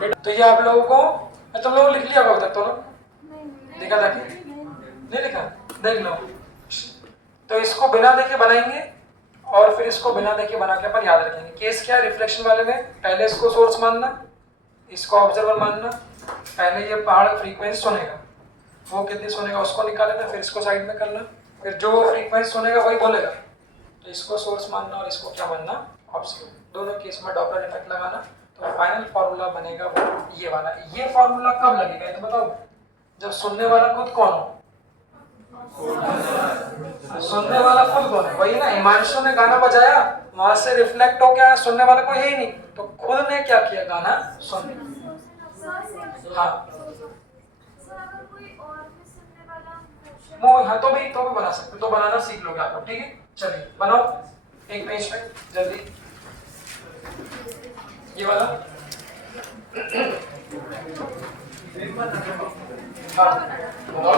तो ये आप लोगों को तुम लोगों लिख लिया होगा अभी तक तो ना? देखा था कि नहीं लिखा? देख लो। तो इसको बिना देखे बनाएंगे और फिर इसको बिना देखे बना के अपन याद रखेंगे। केस क्या है रिफ्लेक्शन वाले में? पहले इसको सोर्स मानना, इसको ऑब्जर्वर मानना। पहले ये पहाड़ फ्रीक्वेंसी सुनेगा, वो कितनी सुनेगा उसको निकाल लेना, फिर इसको साइड में करना, फिर जो फ्रीक्वेंसी सुनेगा वही बोलेगा। तो इसको सोर्स मानना और इसको क्या मानना? ऑब्जर्वर। दोनों केस में डॉपलर इफेक्ट लगाना। तो फाइनल फार्मूला बनेगा वो ये वाला। ये फार्मूला कब लगेगा ये तो बताओ? जब सुनने वाला खुद कौन हो? सुनने वाला खुद कौन है? वही ना, हिमांशु ने गाना बजाया, वहां से रिफ्लेक्ट हो गया, सुनने वाला कोई है ही नहीं, तो खुद ने क्या किया? गाना सुन लिया। हाँ हाँ, तो भी बना सकते, तो बनाना सीख लोगे आप लोग। ठीक है, चलिए बनाओ एक पेज पे जल्दी ये वाला। हाँ बनाओ,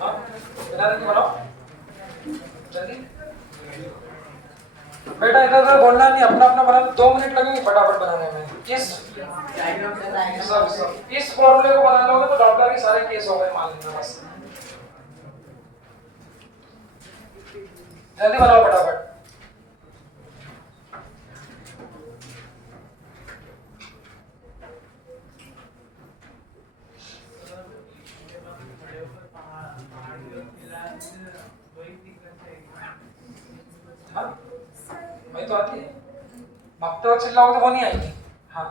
हाँ बनाओ जल्दी। बेटा इधर उधर बोलना नहीं, अपना अपना बनाना। 2 मिनट लगेंगे फटाफट बनाने में। इस फॉर्मूले को बना लोगे तो डॉपलर के सारे केस हो गए मान लेना। बस जल्दी बनाओ फटाफट। हाँ वही तो आती है, भागते वक्त चिल्लाओगे तो वो नहीं आएगी। हाँ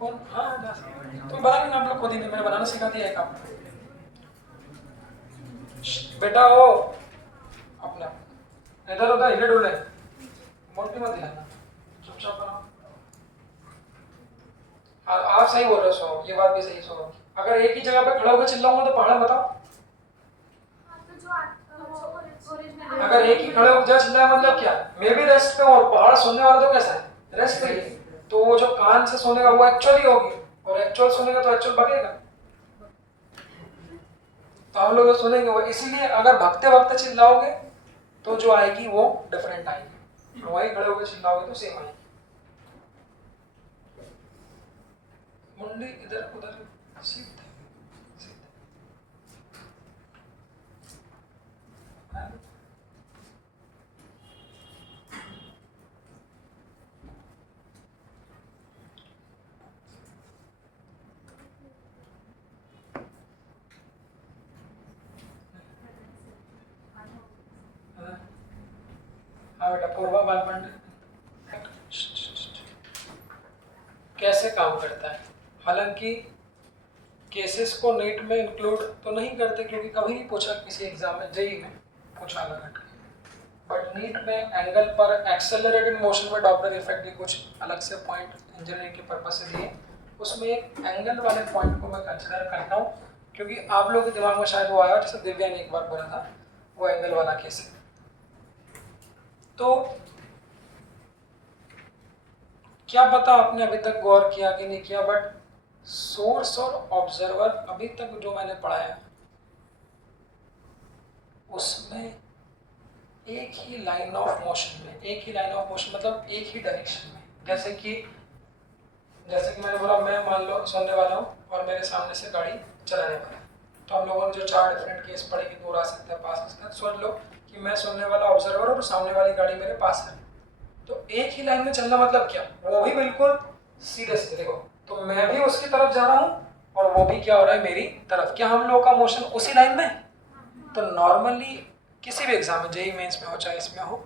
कौन? हाँ तो बना लेना आप लोग खुद ही, मैंने बनाना सिखा दिया है काम। बेटा हो अपना इधर उधर हिले डुले मोटी मत दिलाना, चुपचाप बनाओ। आप सही बोल रहे हो सो, ये बात भी सही सो। अगर एक ही जगह पे खड़ा होकर चिल्लाऊंगा तो पहाड़ बताओ। अगर एक ही खड़े होकर जज चिल्लाया मतलब क्या? मैं भी रेस्ट पे हूं और पहाड़ सुनने वाला तो कैसा है? रेस्ट पे। तो वो जो कान से सुनेगा वो एक्चुअली होगी, और एक्चुअल सुनेगा तो एक्चुअल बगेगा। तो हम लोग सुनेंगे वो, इसीलिए अगर भगते भगते चिल्लाओगे तो जो आएगी वो डिफरेंट आएगी, वही खड़े होकर चिल्लाओगे तो सेम आएगी। मुंडी इधर उधर सीधे हाँ बेटा पूर्वा बालमंड कैसे काम करता है? हालांकि केसेस को नीट में इंक्लूड तो नहीं करते क्योंकि कभी नहीं पूछा किसी एग्जाम में, जेई में पूछा लगा। बट नीट में एंगल पर एक्सेलरेटेड मोशन में डॉपलर इफेक्ट के कुछ अलग से पॉइंट इंजीनियरिंग के पर्पज से दिए, उसमें एक एंगल वाले पॉइंट को मैं कंसिडर करता हूँ क्योंकि आप लोगों के दिमाग में शायद वो आया जैसे दिव्या ने एक बार बोला था वो एंगल वाला केस है। तो क्या पता आपने अभी तक गौर किया कि नहीं किया, बट सोर्स और ऑब्जर्वर अभी तक जो मैंने पढ़ाया उसमें एक ही लाइन ऑफ मोशन में, एक ही लाइन ऑफ मोशन मतलब एक ही डायरेक्शन में, जैसे कि मैंने बोला मैं मान लो सुनने वाला हूँ और मेरे सामने से गाड़ी चलाने वाला है, तो हम लोगों ने जो 4 डिफरेंट केस पढ़े कि दूर आ सकता है पास आ सकता है, सुन लो कि मैं सुनने वाला ऑब्जर्वर और सामने वाली गाड़ी मेरे पास है, तो एक ही लाइन में चलना मतलब क्या? वो भी बिल्कुल सीधे सीधे। देखो तो मैं भी उसकी तरफ जा रहा हूँ और वो भी क्या हो रहा है मेरी तरफ। क्या हम लोगों का मोशन उसी लाइन में? तो नॉर्मली किसी भी एग्जाम में, जेईई मेंस में हो चाहे इसमें हो,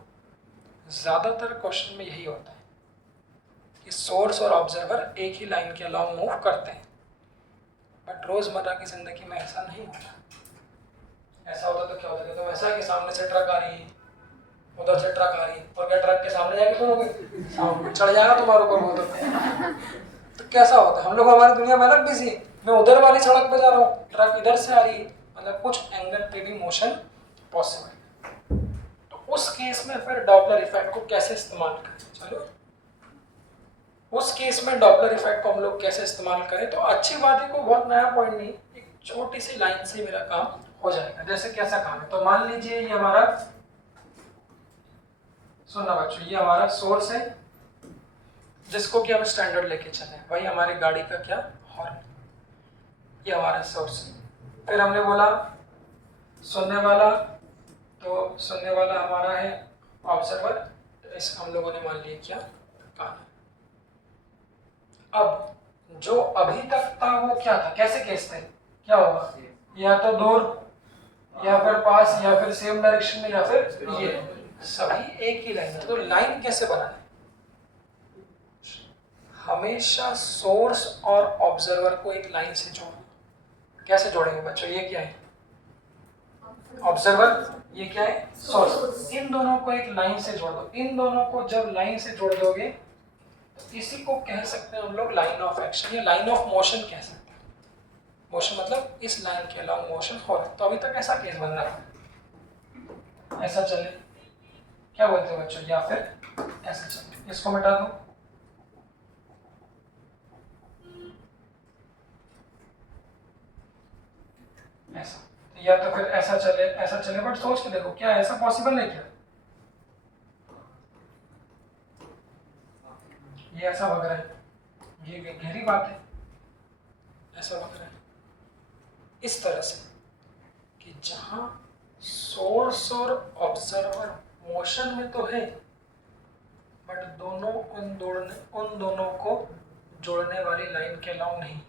ज्यादातर क्वेश्चन में यही होता है कि सोर्स और ऑब्जर्वर एक ही लाइन के अलोंग मूव करते हैं, बट रोजमर्रा की जिंदगी में ऐसा नहीं होता। ऐसा होता तो क्या होता? तो ऐसा है कि सामने से ट्रक आ रही है, उधर से ट्रक आ रही है, और क्या ट्रक के सामने जाके सुनोगे? सामने चढ़ जाएगा तुम्हारे ऊपर वो तो कैसा होता है? हम लोग हमारी दुनिया में अलग बिजी है, मैं उधर वाली सड़क पे जा रहा हूँ, ट्रक इधर से आ रही है, मतलब कुछ एंगल पे भी मोशन पॉसिबल है। तो उस केस में फिर डॉपलर इफेक्ट को कैसे इस्तेमाल करें? चलो उस केस में डॉपलर इफेक्ट को हम लोग कैसे इस्तेमाल करें, तो अच्छी बात है, कोई बहुत नया पॉइंट नहीं, एक छोटी सी लाइन से मेरा काम हो जाएगा। जैसे कैसा काम है? तो मान लीजिए ये हमारा, सुनना बच्चों, ये हमारा सोर्स है जिसको कि हम स्टैंडर्ड लेके चले, वही हमारी गाड़ी का क्या, हॉर्न, ये हमारा सोर्स है। फिर हमने बोला सुनने वाला, तो सुनने वाला हमारा है ऑब्जर्वर, तो इस हम लोगों ने मान लिया क्या, कान। अब जो अभी तक था वो क्या था, कैसे केस थे, क्या होगा, या तो दूर या फिर पास या फिर सेम डायरेक्शन में या फिर ये सभी एक ही लाइन में। तो लाइन कैसे बनाए, हमेशा सोर्स और ऑब्जर्वर को एक लाइन से जोड़ो। कैसे जोड़ेंगे बच्चों, ये क्या है ऑब्जर्वर, ये क्या है सोर्स, इन दोनों को एक लाइन से जोड़ दो। इन दोनों को जब लाइन से जोड़ दोगे तो इसी को कह सकते हैं हम लोग लाइन ऑफ एक्शन या लाइन ऑफ मोशन कह सकते हैं। मोशन मतलब इस लाइन के अलावा मोशन हो रहा है। तो अभी तक ऐसा केस बन रहा है, ऐसा चले, क्या बोलते हो बच्चों, या फिर ऐसा चले। इसको मिटा दो, ऐसा, या तो फिर ऐसा चले, ऐसा चले। बट सोच के देखो, क्या ऐसा पॉसिबल है क्या, ये ऐसा वग रहा है, ये गहरी बात है, ऐसा वग रहा है इस तरह से कि जहां सोर्स और ऑब्जर्वर मोशन में तो है, बट दोनों उन दोनों को जोड़ने वाली लाइन के अलावा नहीं है।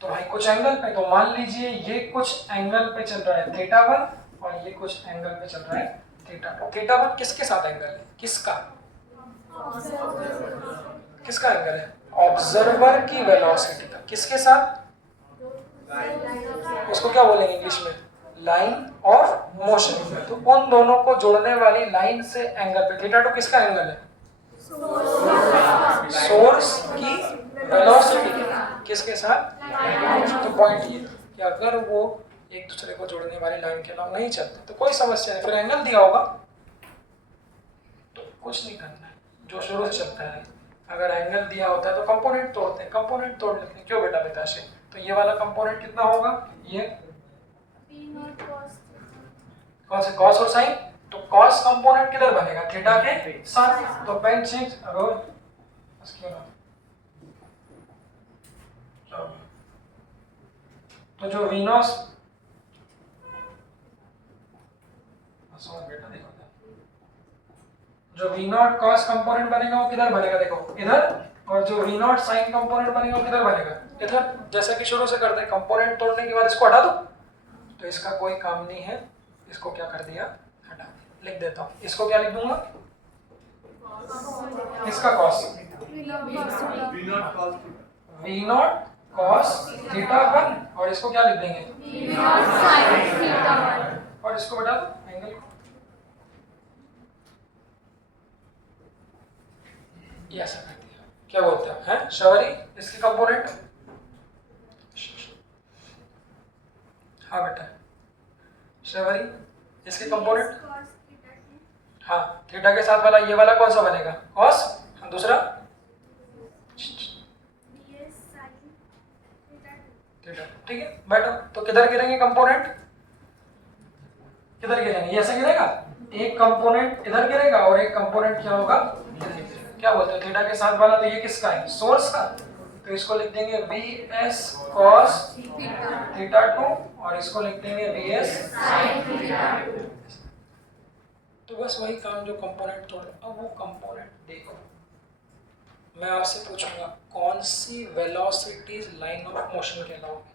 तो भाई कुछ एंगल पे, तो मान लीजिए ये कुछ एंगल पे चल रहा है थीटा 1 और ये कुछ एंगल पे चल रहा है थीटा 2। थीटा 1 किसके साथ एंगल है, किसका, किसका एंगल है, ऑब्जर्वर की वेलोसिटी का, किसके साथ, उसको क्या बोलेंगे इंग्लिश में, लाइन ऑफ मोशन। तो उन दोनों को जोड़ने वाली लाइन से एंगल पे, थीटा 2 किसका एंगल है, सोर्स की वेलोसिटी किसके साथ। तो पॉइंट ये कि अगर वो एक दूसरे को जोड़ने वाली लाइन के अलावा नहीं चलते तो कोई समस्या नहीं, फिर एंगल दिया होगा तो कुछ नहीं करना है, जो शुरू से चलता है। अगर एंगल दिया होता है तो कंपोनेंट तोड़ते हैं, कंपोनेंट तोड़ लेते हैं, क्यों बेटा बेताशे। तो ये वाला कंपोनेंट कितना होगा, ये कौन से, कॉस और साइन। तो कॉस कंपोनेंट किधर बनेगा, थीटा के साथ। तो पेन चेंज, तो जो वीनस, बेटा देखो, जो वी नॉट कॉस कंपोनेंट बनेगा वो किधर बनेगा, देखो इधर। और जो वी नॉट साइन कंपोनेंट बनेगा वो किधर बनेगा, इधर। जैसा कि शुरू से करते हैं, कंपोनेंट तोड़ने के बाद इसको हटा दो, तो इसका कोई काम नहीं है, इसको क्या कर दिया, हटा दिया। लिख देता हूँ, इसको क्या लिख दूंगा, इसका cos, V naught cos theta 1, और इसको क्या लिख देंगे, और इसको बता दो एंगल को, ये ऐसा कर दिया। क्या बोलते हैं शवरी, इसके कंपोनेंट, हाँ बेटा शवरी, इसके कंपोनेंट, हाँ थीटा के साथ वाला ये वाला कौन सा बनेगा, कॉस। हाँ दूसरा थीटा, ठीक है बैठो। तो किधर गिरेंगे कंपोनेंट, किधर गिरेंगे, ये ऐसे गिरेगा, एक कंपोनेंट इधर गिरेगा और एक कंपोनेंट क्या होगा, क्या बोलते हैं थीटा के साथ वाला, तो ये किसका है, सोर्स का। तो इसको लिख देंगे Vs cos थीटा 2 और इसको लिख देंगे Vs sin थीटा 2। तो बस वही काम जो कंपोनेंट तोड़े। अब वो कंपोनेंट देखो, मैं आपसे पूछूंगा कौन सी वेलोसिटीज लाइन ऑफ मोशन कहलाओगे,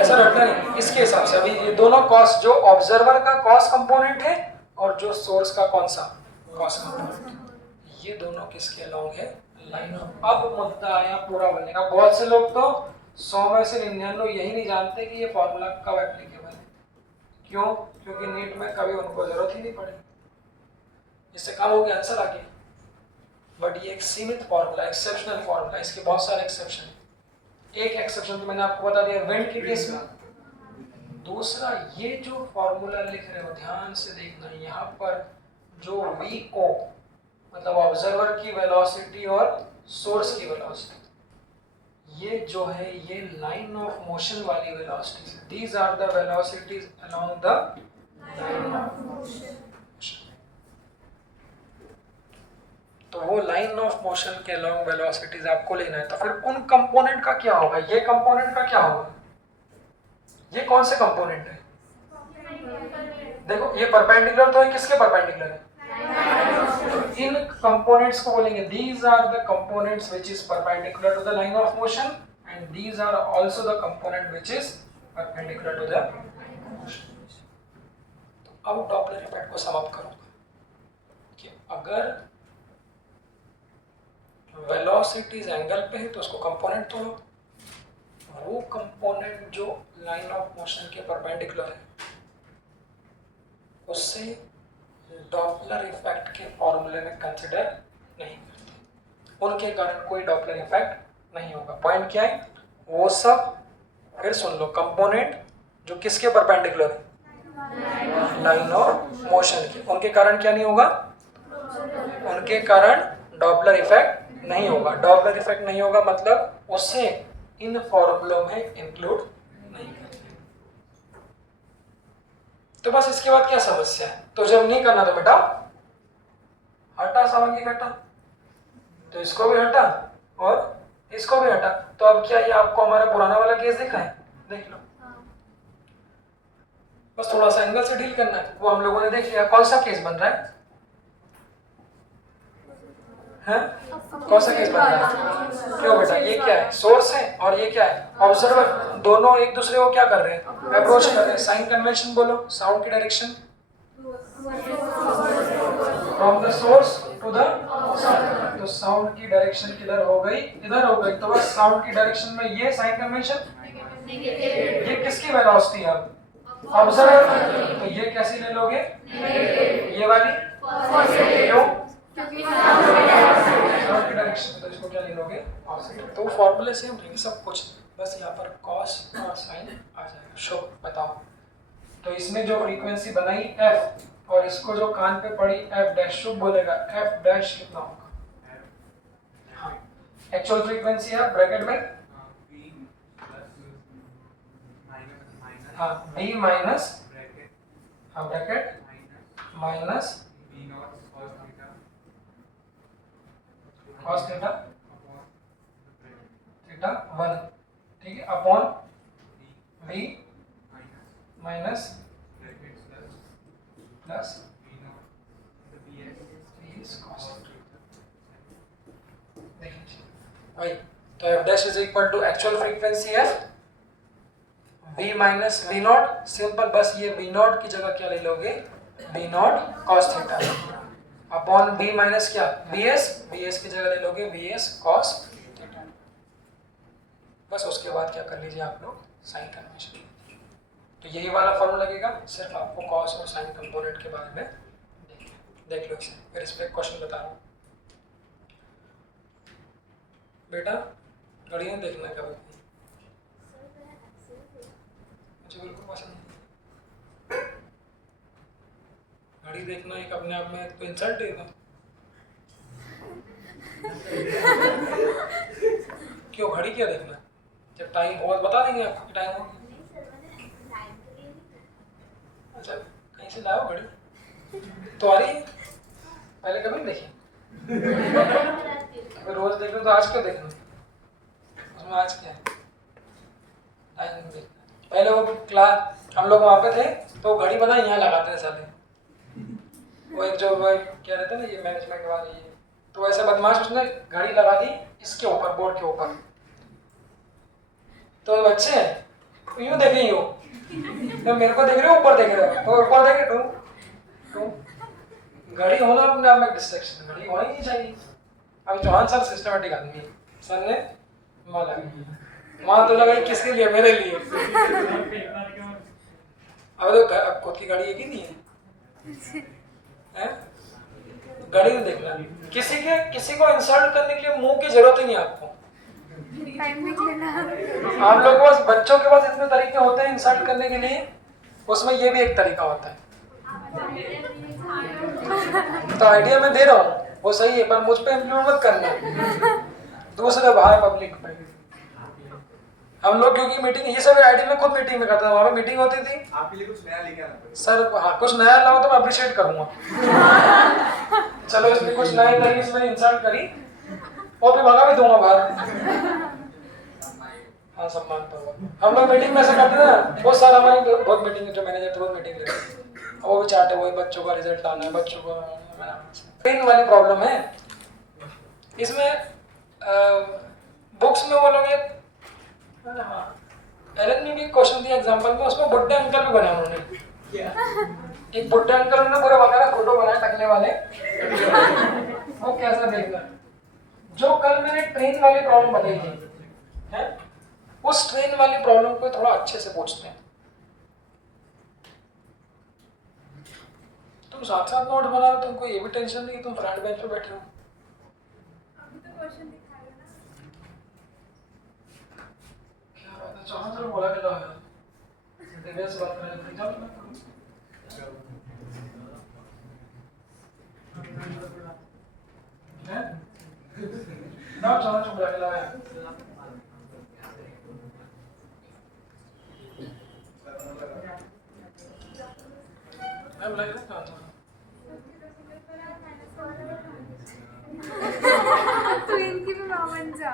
ऐसा रखना नहीं, इसके हिसाब से। अभी ये दोनों कॉस, जो ऑब्जर्वर का कॉस कंपोनेंट है और जो सोर्स का कौन सा कॉस कंपोनेंट, ये दोनों किसके अलोंग है, लाइन ऑफ। अब मुद्दा आया पूरा बनने का। बहुत से लोग तो 100 में से 99 यही नहीं जानते कि ये फॉर्मूला कब एप्लीकेबल है। क्यों, क्योंकि नीट में कभी उनको जरूरत ही नहीं पड़ी, इससे काम हो गया आंसर आगे। बट ये एक सीमित फॉर्मूला, एक्सेप्शनल फॉर्मूला, इसके बहुत सारे एक्सेप्शन है। एक एक्सेप्शन तो मैंने आपको बता दिया विंड के केस में। दूसरा, ये जो फॉर्मूला लिख रहे हो ध्यान से देखना, यहाँ पर जो VO मतलब ऑब्जर्वर की वेलोसिटी और सोर्स की वेलोसिटी, ये जो है ये लाइन ऑफ मोशन वाली वेलोसिटी है। These are the velocities along the line of motion. तो वो लाइन ऑफ मोशन के लॉन्ग वेलोसिटीज आपको लेना है। तो फिर उन कंपोनेंट का क्या होगा, ये कंपोनेंट का क्या होगा, ये कौन से कंपोनेंट है? देखो ये परपेंडिकुलर तो है, किसके परपेंडिकुलर है? इन कंपोनेंट्स को बोलेंगे these are the components which is perpendicular to the line of motion and these are also the component which is perpendicular to the motion. तो अब डॉपलर इफेक्ट को समाप्त करूंगा कि अगर वेलोसिटी एंगल पे है तो उसको कंपोनेंट तोड़ो, वो कंपोनेंट जो लाइन ऑफ मोशन के परपेंडिकुलर है उससे डॉपलर इफेक्ट के फॉर्मूले में कंसिडर नहीं करते, उनके कारण कोई डॉपलर इफेक्ट नहीं होगा। पॉइंट क्या है? वो सब फिर सुन लो, कंपोनेंट जो किसके परपेंडिकुलर है? लाइन ऑफ मोशन के, उनके कारण क्या नहीं होगा? उनके कारण डॉपलर इफेक्ट नहीं होगा। डॉपलर इफेक्ट नहीं होगा मतलब उससे इन फॉर्मूलों में इंक्लूड नहीं करते। तो बस इसके बाद क्या समस्या है? तो जब नहीं करना तो बेटा हटा, सामग्री हटा, तो इसको भी हटा और इसको भी हटा। तो अब क्या ये आपको हमारा पुराना वाला केस दिखा है? देख लो, बस थोड़ा सा एंगल से डील करना है, वो हम लोगों ने देख लिया। कौन सा केस बन रहा है? कौन सा केस बन रहा है? क्यों बेटा, ये क्या है? सोर्स है और ये क्या है? ऑब्जर्वर। दोनों एक दूसरे को क्या कर रहे हैं? अप्रोच कर रहे हैं। साइन कन्वेंशन बोलो, साउंड की direction from the source to the sound. तो साउंड की डायरेक्शन किधर हो गई? इधर हो गई। तो बस साउंड की डायरेक्शन में ये साइन कन्वेंशन, ये किसकी वेलोसिटी है? ऑब्जर्वर। तो ये कैसी ले लोगे? ये वाली। क्यों? साउंड की डायरेक्शन, तो इसको क्या ले लोगे? पॉजिटिव। तो फॉर्मूले सेम रहेंगे सब कुछ, बस यहाँ पर कॉस और साइन आ जाएगा। शुभ बताओ, तो इसमें जो फ्रीक्वेंसी बनाई f और इसको जो कान पे पड़ी f डैश, शुभ बोलेगा f डैश कितना होगा? हाँ, एक्चुअल फ्रीक्वेंसी है ब्रैकेट में हाँ b माइनस, हाँ bracket minus cos theta theta 1, ठीक है, अपॉन b माइनस प्लस वही। तो f dash is equal to actual frequency f v minus v naught. Simple, बस ये v नॉट की जगह क्या ले लोगे? v not cos theta upon b minus क्या? vs की जगह ले लोगे vs cos थीटा। बस उसके बाद क्या कर लीजिए आप लोग? Sign convention. तो यही वाला फॉर्मूला लगेगा, सिर्फ आपको कॉस और साइन कंपोनेंट के बारे में देख लो इसे। फिर इस पर क्वेश्चन बता रहा हूँ बेटा, घड़ी में देखना कभी भी, मुझे बिल्कुल पसंद नहीं। घड़ी देखना एक अपने आप में तो इंसल्ट है। क्यों घड़ी क्या देखना? जब टाइम हो बता देंगे आपको कि टाइम हो। अच्छा, कहीं से लाओ घड़ी तो आ रही है, पहले कभी नहीं देखी। अगर रोज देख लो तो आज क्यों देखना? उसमें आज क्या है? टाइम नहीं देखना। पहले वो क्लास हम लोग वहाँ पे थे तो घड़ी पता यहाँ लगाते थे साले, वो एक जो वो क्या रहता है ना, ये मैनेजमेंट वाली, ये तो ऐसे बदमाश उसने घड़ी लगा दी इसके ऊपर, बोर्ड के ऊपर। तो बच्चे यूं देख रही हो, तो मेरे को देख रहे हो, ऊपर देख रहे हो, तो ऊपर देख रहे हो। घड़ी होना अपने आप में डिस्ट्रैक्शन, घड़ी होना ही नहीं चाहिए। अब चौहान सर सिस्टमेटिक आदमी, सर ने माँ तो लगाई किसके लिए? मेरे लिए। अब तो अब खुद की गाड़ी एक ही नहीं है? गाड़ी में देखना, किसी को इंसल्ट करने के लिए मुंह की जरूरत ही नहीं आपको। आप लोगों के पास, बच्चों के पास इतने तरीके होते हैं इंसल्ट करने के लिए, उसमें ये भी एक तरीका होता है। तो आइडिया मैं दे रहा हूँ वो सही है, पर मुझ पे इम्प्लीमेंट मत करना, दूसरे बाहर पब्लिक पे। हम लोग क्योंकि मीटिंग, ये सब आईडी में खुद मीटिंग में करता था, वहाँ पे मीटिंग होती थी। आपके लिए कुछ नया लेके आना पड़ेगा सर। हाँ, कुछ नया लाओ तो मैं अप्रिशिएट करूंगा। चलो इसने कुछ नई तरीके से मेरी इंसल्ट करी और फिर भगा भी दूंगा बाहर। हाँ सम्मान तो होगा। हम लोग मीटिंग में ऐसा करते हैं ना, बहुत सारा हमारी बहुत मीटिंग जो मैनेजर तो बहुत मीटिंग लेते हैं, वो भी चाहते वही बच्चों का रिजल्ट आना है, बच्चों को ट्रेन वाली प्रॉब्लम है इसमें। बुक्स में वो लोग एलन ने भी क्वेश्चन दिया एग्जांपल में, उसमें बुड्ढे अंकल भी बनाए उन्होंने। एक बुड्ढे अंकल उन्होंने पूरा वगैरह फोटो बनाए टकले वाले, वो कैसा देखना। जो कल मैंने ट्रेन वाली प्रॉब्लम बताई थी है, उस ट्रेन वाली प्रॉब्लम को थोड़ा अच्छे से पूछते हैं। तुम साथ साथ नोट बना रहे, तुमको ये भी टेंशन नहीं, तुम फ्रंट बेंच पे बैठे हो। अभी तो क्वेश्चन दिखा रहे हो ना। क्या बात है, चलो चलो बोला के लो यार, दिव्या से बात करें जाओ ना। हैं ना, चलो चलो बोला के लो यार। मैं बोला के लो कहाँ था। तू इनकी भी मामन जा।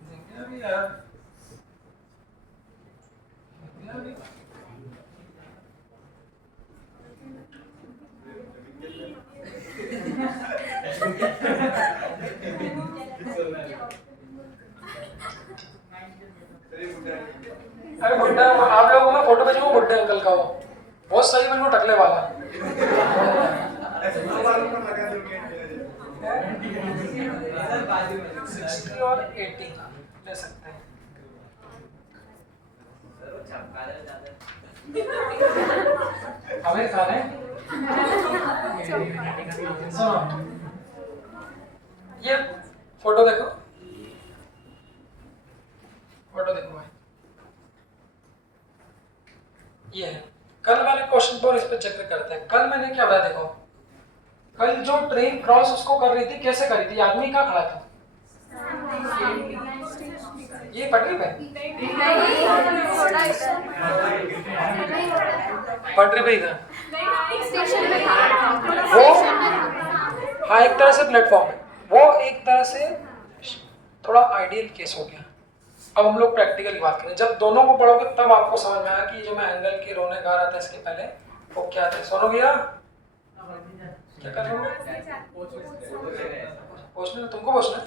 दिव्या भी यार, दिव्या भी अरे बुड्ढा, आप लोगों को मैं फोटो भेजूंगा बुड्ढे अंकल का, वो बहुत सही बिल्कुल टकले वाला। 60 और 80 ले सकते हैं। आमिर खान है। सुनो ये फोटो देखो, फोटो देखो भाई, ये है कल वाले क्वेश्चन पर, इस पे चक्र करते हैं। कल मैंने क्या बताया देखो, कल जो ट्रेन क्रॉस उसको कर रही थी, कैसे कर रही थी, आदमी कहाँ खड़ा था, ये पटरी पे, पटरी पे ही था वो। हाँ एक तरह से प्लेटफॉर्म है वो, एक तरह से थोड़ा आइडियल केस हो गया। अब हम लोग प्रैक्टिकल की बात करें, जब दोनों को पढ़ोगे तब आपको समझ में आया कि जो मैं एंगल की रोने गा रहा था इसके पहले वो क्या थे। सोनो भैया क्या कर रहे हो, पूछना तुमको, पूछना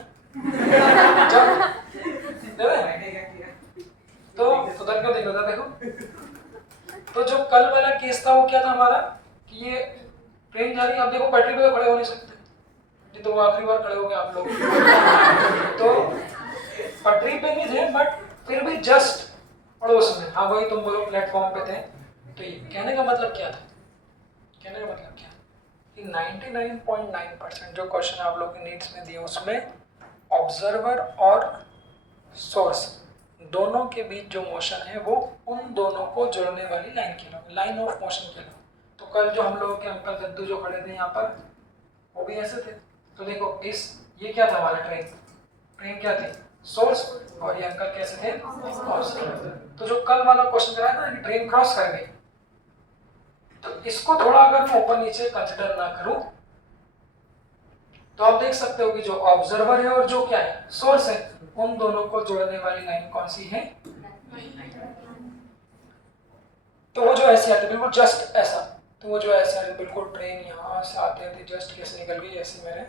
तो उधर क्यों देख रहा था, देखो। तो जो कल वाला केस था वो क्या था हमारा, कि ये ट्रेन जा रही है, अब देखो पटरी पे तो खड़े हो नहीं सकते, ये तो आखिरी बार खड़े हो गए आप लोग। तो पटरी पे नहीं थे बट फिर भी जस्ट पड़ोस में, हाँ वही तुम बोलो प्लेटफॉर्म पे थे। तो ये कहने का मतलब क्या था, कहने का मतलब क्या कि 99.9% जो क्वेश्चन आप लोग के नीड्स में दिए उसमें ऑब्जर्वर और सोर्स दोनों के बीच जो मोशन है वो उन दोनों को जोड़ने वाली लाइन की लो, लाइन ऑफ मोशन के लो। तो कल जो हम लोगों के अंकल गद्दू जो खड़े थे यहाँ पर वो भी ऐसे थे। तो देखो इस ये क्या था हमारा ट्रेन, ट्रेन क्या थी सोर्स, और ये अंकल कैसे थे ऑब्जर्वर। तो जो कल वाला क्वेश्चन कराया था कि ट्रेन क्रॉस कर गई, तो इसको थोड़ा अगर मैं ऊपर नीचे कंसिडर ना करूं तो आप देख सकते हो कि जो ऑब्जर्वर है और जो क्या है सोर्स है, उन दोनों को जोड़ने वाली लाइन कौन सी है, तो वो जो ऐसे आते बिल्कुल जस्ट ऐसा, तो वो जो ऐसे आते बिल्कुल ट्रेन यहाँ से आते थे जस्ट कैसे निकल गई ऐसे मेरे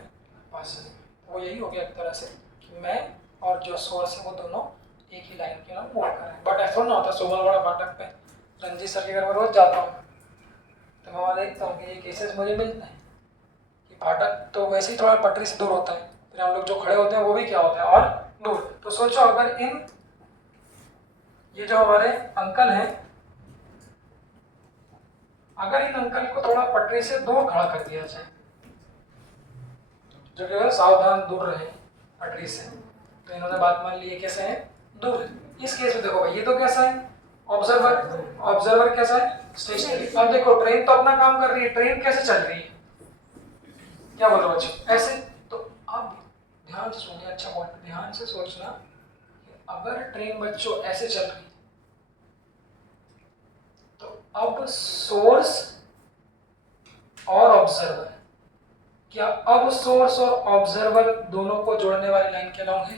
पास से, वो यही हो गया एक तरह से कि मैं और जो सोर्स है वो दोनों एक ही लाइन के नाम मूव कर रहे हैं। बट ऐसा ना होता, सोमलवाड़ा फाटक पे रंजीत सर के घर में रोज जाता हूँ तो मैं वहाँ देखता हूँ कि ये केसेस मुझे मिलते हैं कि फाटक तो वैसे ही थोड़ा पटरी से दूर होता है, फिर हम लोग जो खड़े होते हैं वो भी क्या होते हैं और दूर। तो सोचो अगर इन ये जो हमारे अंकल हैं, अगर इन अंकल को थोड़ा पटरी से दूर खड़ा कर दिया जाए, जो कि सावधान दूर रहे पटरी से, तो इन्होंने बात मान ली कैसे है दूर है। इस केस में देखो भाई ये तो कैसा है ऑब्जर्वर, ऑब्जर्वर कैसा है स्टेशनरी। अब देखो ट्रेन तो अपना काम कर रही है, ट्रेन कैसे चल रही है, क्या बोलो बच्चों ऐसे। तो अब ध्यान से सुनिए, अच्छा पॉइंट, ध्यान से सोचना कि अगर ट्रेन बच्चों ऐसे चल रही तो अब सोर्स और ऑब्जर्वर, क्या अब सोर्स और ऑब्जर्वर दोनों को जोड़ने वाली लाइन के लॉन्ग है?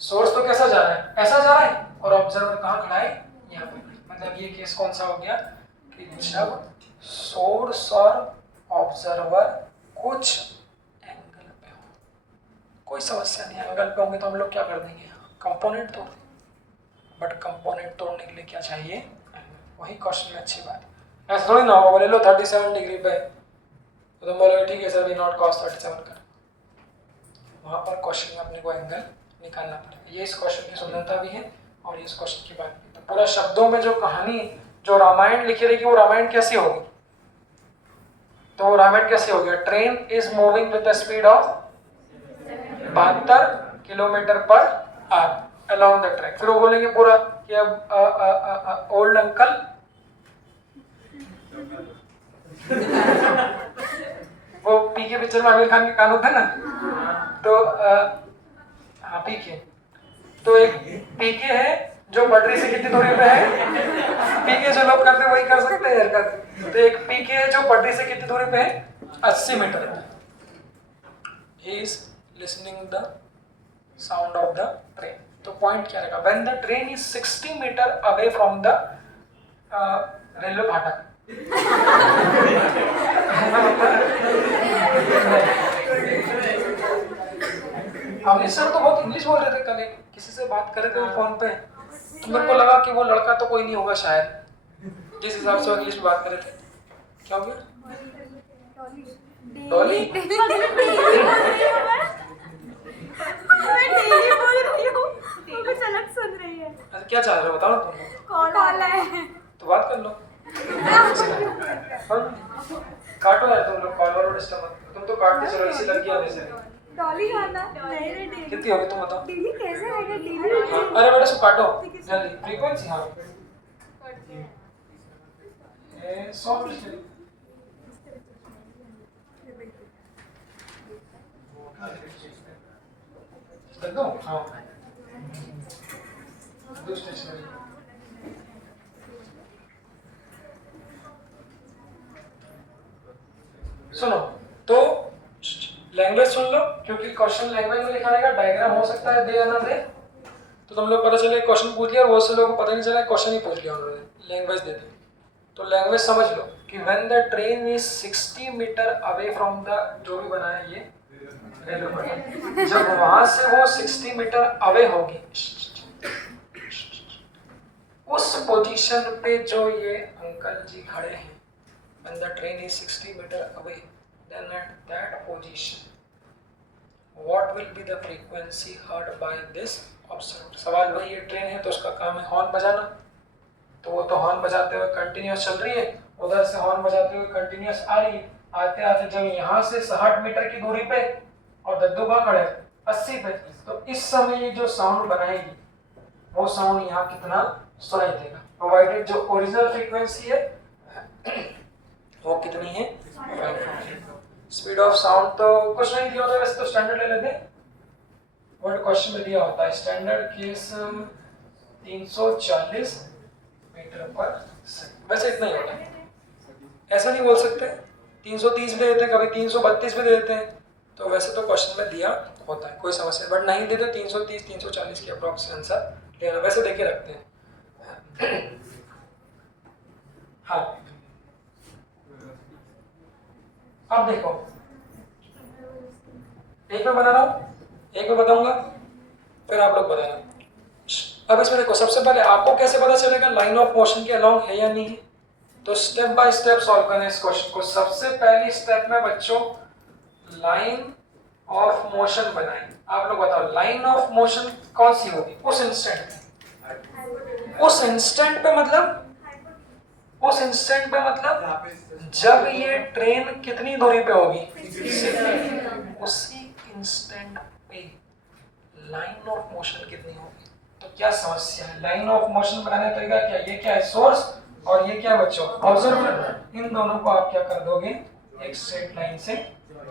सोर्स तो कैसा जा रहा है, ऐसा जा रहा है, और ऑब्जर्वर कहाँ खड़ा है? यहाँ पे। मतलब ये केस कौन सा हो गया कि जब सोर्स और ऑब्जर्वर कुछ एंगल पे हो, कोई समस्या नहीं, एंगल पे होंगे तो हम लोग क्या कर देंगे, कंपोनेंट तोड़ देंगे। बट कंपोनेंट तोड़ने के लिए क्या चाहिए? एंगल। वही क्वेश्चन में अच्छी बात है। ऐसा थोड़ी ना होगा बोले लो 37 डिग्री पे तो तुम बोलोगे ठीक है सर वी नॉट कॉस 37 कर, वहाँ पर क्वेश्चन में अपने को एंगल निकालना पड़ेगा। ये इस क्वेश्चन की सुंदरता भी है और ये इस क्वेश्चन की बात भी। तो पूरा शब्दों में जो कहानी, जो रामायण लिखी रहेगी वो रामायण कैसी होगी? तो रामायण कैसे हो गया? Train is moving with the speed of 72 kilometre per hour along the track. फिर वो बोलेंगे पूरा कि अब ओल्ड अंकल वो पीके पिक्चर में आमिर खान के कान होते हैं ना, तो हाँ पीके, तो एक पीके है जो पटरी से कितनी दूरी पे है, पीके जो लोग करते हैं वही कर सकते हैं हरकत। तो एक पीके है जो पटरी से कितनी दूरी पे है, 80 मीटर पे। He is listening the sound of the train. तो पॉइंट क्या रहेगा? When the train is 60 metre away from the railway फाटक। अमित सर तो बहुत इंग्लिश बोल रहे थे कल, किसी से बात कर रहे थे फोन पे, तो मेरे को लगा कि वो लड़का तो कोई नहीं होगा शायद, जिस हिसाब से वो इंग्लिश में बात कर रहे थे। क्या हो गया? डॉली अच्छा क्या चाह रहे हो बताओ ना तुम। कॉल है तो बात कर लो। काटो यार तुम लोग, कॉल और डिस्टर्ब मत, तुम तो काटते चलो, इसी लड़की आने से। डॉली खाना नहीं रे डेली कितनी होगी तुम बताओ? डेली कैसे रहेगा डेली? हाँ, अरे बेटा इसको काटो जल्दी, फ्रीक्वेंसी हाँ 100 कर दो। हाँ दो स्टेशनरी। सुनो तो लैंग्वेज सुन लो, क्योंकि क्वेश्चन लैंग्वेज में लिखा रहेगा, डायग्राम हो सकता है दे या ना दे। तो तुम लोग पता चले क्वेश्चन पूछ लिया और बहुत से लोगों को पता नहीं चला क्वेश्चन ही पूछ लिया उन्होंने, लैंग्वेज दे दी। तो लैंग्वेज समझ लो कि when the train is 60 metre away from the, जो भी बना है ये रेलवे पटरी, जब वहां से वो 60 मीटर अवे होगी, उस पोजीशन पे जो ये अंकल जी खड़े हैं, when the train is 60 meter away, then at that position what will be the frequency heard by this observer? सवाल वही है, ट्रेन है तो उसका काम है हॉर्न बजाना, तो वो तो हॉर्न बजाते हुए कंटिन्यूस चल रही है, उधर से हॉर्न बजाते हुए कंटिन्यूस आ रही है। आते आते जब यहाँ से 60 मीटर की दूरी पे और दद्दू कहाँ खड़े 80 पे, तो इस समय ये जो साउंड बनाएगी वो साउंड यहाँ कितना सुनाई देगा, प्रोवाइडेड जो ओरिजिनल फ्रीक्वेंसी है वो कितनी है? स्पीड ऑफ साउंड तो कुछ नहीं दिया होता, वैसे तो स्टैंडर्ड ले लेते, वर्ड क्वेश्चन में दिया होता है स्टैंडर्ड केस 340 मीटर पर सेकंड, वैसे इतना ही होता है, ऐसा नहीं बोल सकते 330 भी दे देते हैं, कभी 332 भी दे देते हैं, तो वैसे तो क्वेश्चन में दिया होता है, कोई समस्या, बट नहीं देते 330 340 के अप्रॉक्स आंसर लेना, वैसे देखे रखते हैं। हाँ अब देखो, एक मैं बना रहा हूँ, एक मैं बताऊंगा, फिर आप लोग बताना। अब इसमें देखो, सबसे पहले आपको कैसे पता चलेगा लाइन ऑफ मोशन के अलोंग है या नहीं है, तो स्टेप बाय स्टेप सॉल्व करना इस क्वेश्चन को। सबसे पहली स्टेप में बच्चों लाइन ऑफ मोशन बनाएंगे। आप लोग बताओ लाइन ऑफ मोशन कौन सी होगी उस इंस्टेंट पे? उस इंस्टेंट पे मतलब, उस इंस्टेंट पे मतलब जब ये ट्रेन कितनी दूरी पे होगी, उसी इंस्टेंट पे लाइन ऑफ मोशन कितनी होगी। तो क्या समस्या है, लाइन ऑफ मोशन बनाने का तरीका क्या, ये क्या है सोर्स और ये क्या है बच्चों ऑब्जर्वर, इन दोनों को आप क्या कर दोगे एक स्ट्रेट लाइन से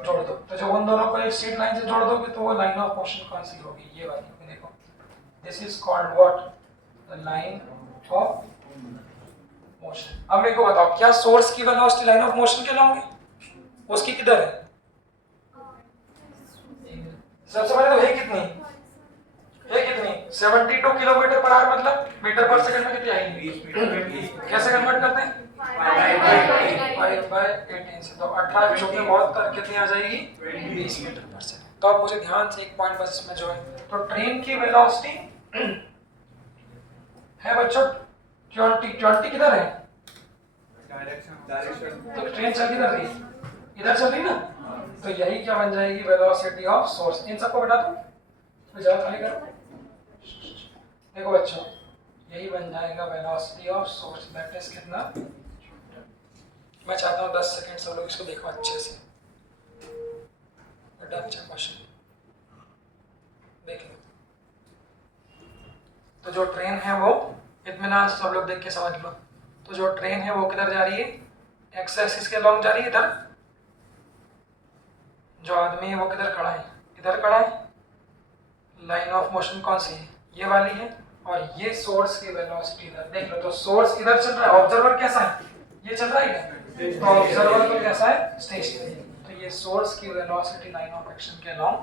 जोड़ दो। तो जब उन दोनों को एक स्ट्रेट लाइन से जोड़ दोगे तो वो लाइन ऑफ मोशन कौन सी होगी, ये वाली। देखो this is called what, the line of motion. अब मेरे को बताओ क्या सोर्स की वेलोसिटी लाइन ऑफ मोशन के अलोंग है? उसकी किधर है? सबसे पहले तो है कितनी? है कितनी? 72 किलोमीटर पर आवर, मतलब मीटर पर सेकंड में कितनी आएगी? 20 मीटर। कैसे कन्वर्ट करते हैं? 5/18 से। तो 18 के में बहुत कितनी आ जाएगी? 20 मीटर पर सेकंड। तो अब मुझे ध्यान से एक पॉइंट बस इसमें जो है, तो ट्रेन की वेलोसिटी है बच्चों 20 किधर है? डायरेक्शन। तो ट्रेन चल किधर रही? इधर चल रही ना, तो यही क्या बन जाएगी? Velocity of source. इन सबको बता दूं तो जगह खाली करो। देखो बच्चों, यही बन जाएगा velocity of source, that is कितना? मैं चाहता हूँ 10 सेकंड सब लोग इसको देखो अच्छे से। अच्छा क्वेश्चन देख लो। तो जो ट्रेन है वो, इत्मीनान से सब लोग देख के समझ लो। तो जो ट्रेन है वो किधर जा रही है? एक्स एक्सिस के लॉन्ग जा रही है इधर। जो आदमी है वो किधर खड़ा है? इधर खड़ा है। लाइन ऑफ मोशन कौन सी है? ये वाली है। और ये सोर्स की वेलोसिटी इधर देख लो। तो सोर्स इधर चल रहा है, ऑब्जर्वर कैसा है? ये चल रहा है क्या? तो ऑब्जर्वर तो कैसा है? स्टेशनरी। तो ये सोर्स की वेलोसिटी लाइन ऑफ एक्शन के अलोंग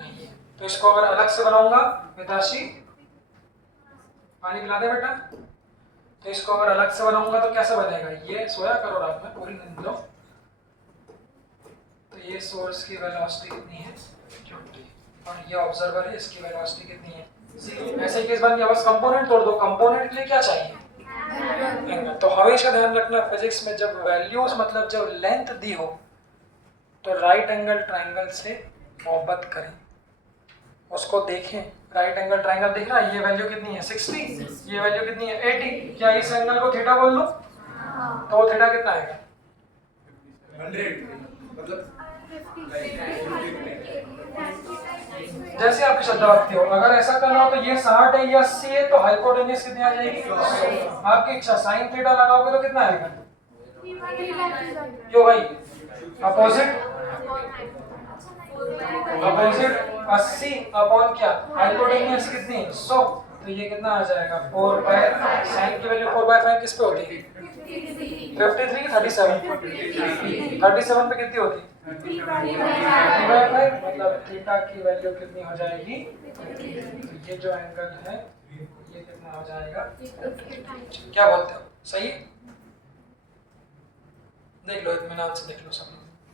नहीं है। तो इसको अगर अलग से बनाऊंगा, मिताशी पानी पिला दे बेटा। तो इसको अगर अलग से बनाऊंगा तो कैसे बनेगा? ये सोया करो रात में, पूरी नींद लो। तो ये सोर्स की वेलोसिटी कितनी है? 20। और ये ऑब्जर्वर है, इसकी वेलोसिटी कितनी है? 0। ऐसे केस बन गया। बस कंपोनेंट तोड़ दो। कंपोनेंट के लिए क्या चाहिए? एंगल। तो हमेशा ध्यान रखना फिजिक्स में, जब वैल्यूज मतलब जब लेंथ दी हो तो राइट एंगल ट्राइंगल से मोहब्बत करें, उसको देखें। राइट एंगल ट्राइंगल दिख रहा है, ये वैल्यू कितनी है? 60। ये वैल्यू कितनी है? 80। क्या इस एंगल को थीटा बोल लो? तो वो थीटा कितना आएगा? 100। मतलब जैसे आपकी श्रद्धा भक्ति हो। अगर ऐसा करना हो तो ये 60 है, ये 80 है, तो हाइपोटेन्यूज कितनी आ जाएगी? 100। आपकी इच्छा। साइन थीटा लगाओगे तो कितना आएगा? क्यों भाई? अपोजिट 80 अपॉन क्या? हाइपोटेन्यूज कितनी? 100। तो ये कितना आ जाएगा? 4/5। साइन की वैल्यू 4/5 किस पे होती है? 53 की 37। 37 पे कितनी होती है? 3/5। मतलब थीटा की वैल्यू कितनी हो जाएगी? तो ये जो एंगल है ये कितना हो जाएगा? क्या बोलते हो? सही है? देख लो, इत्मीनान से देख लो सब।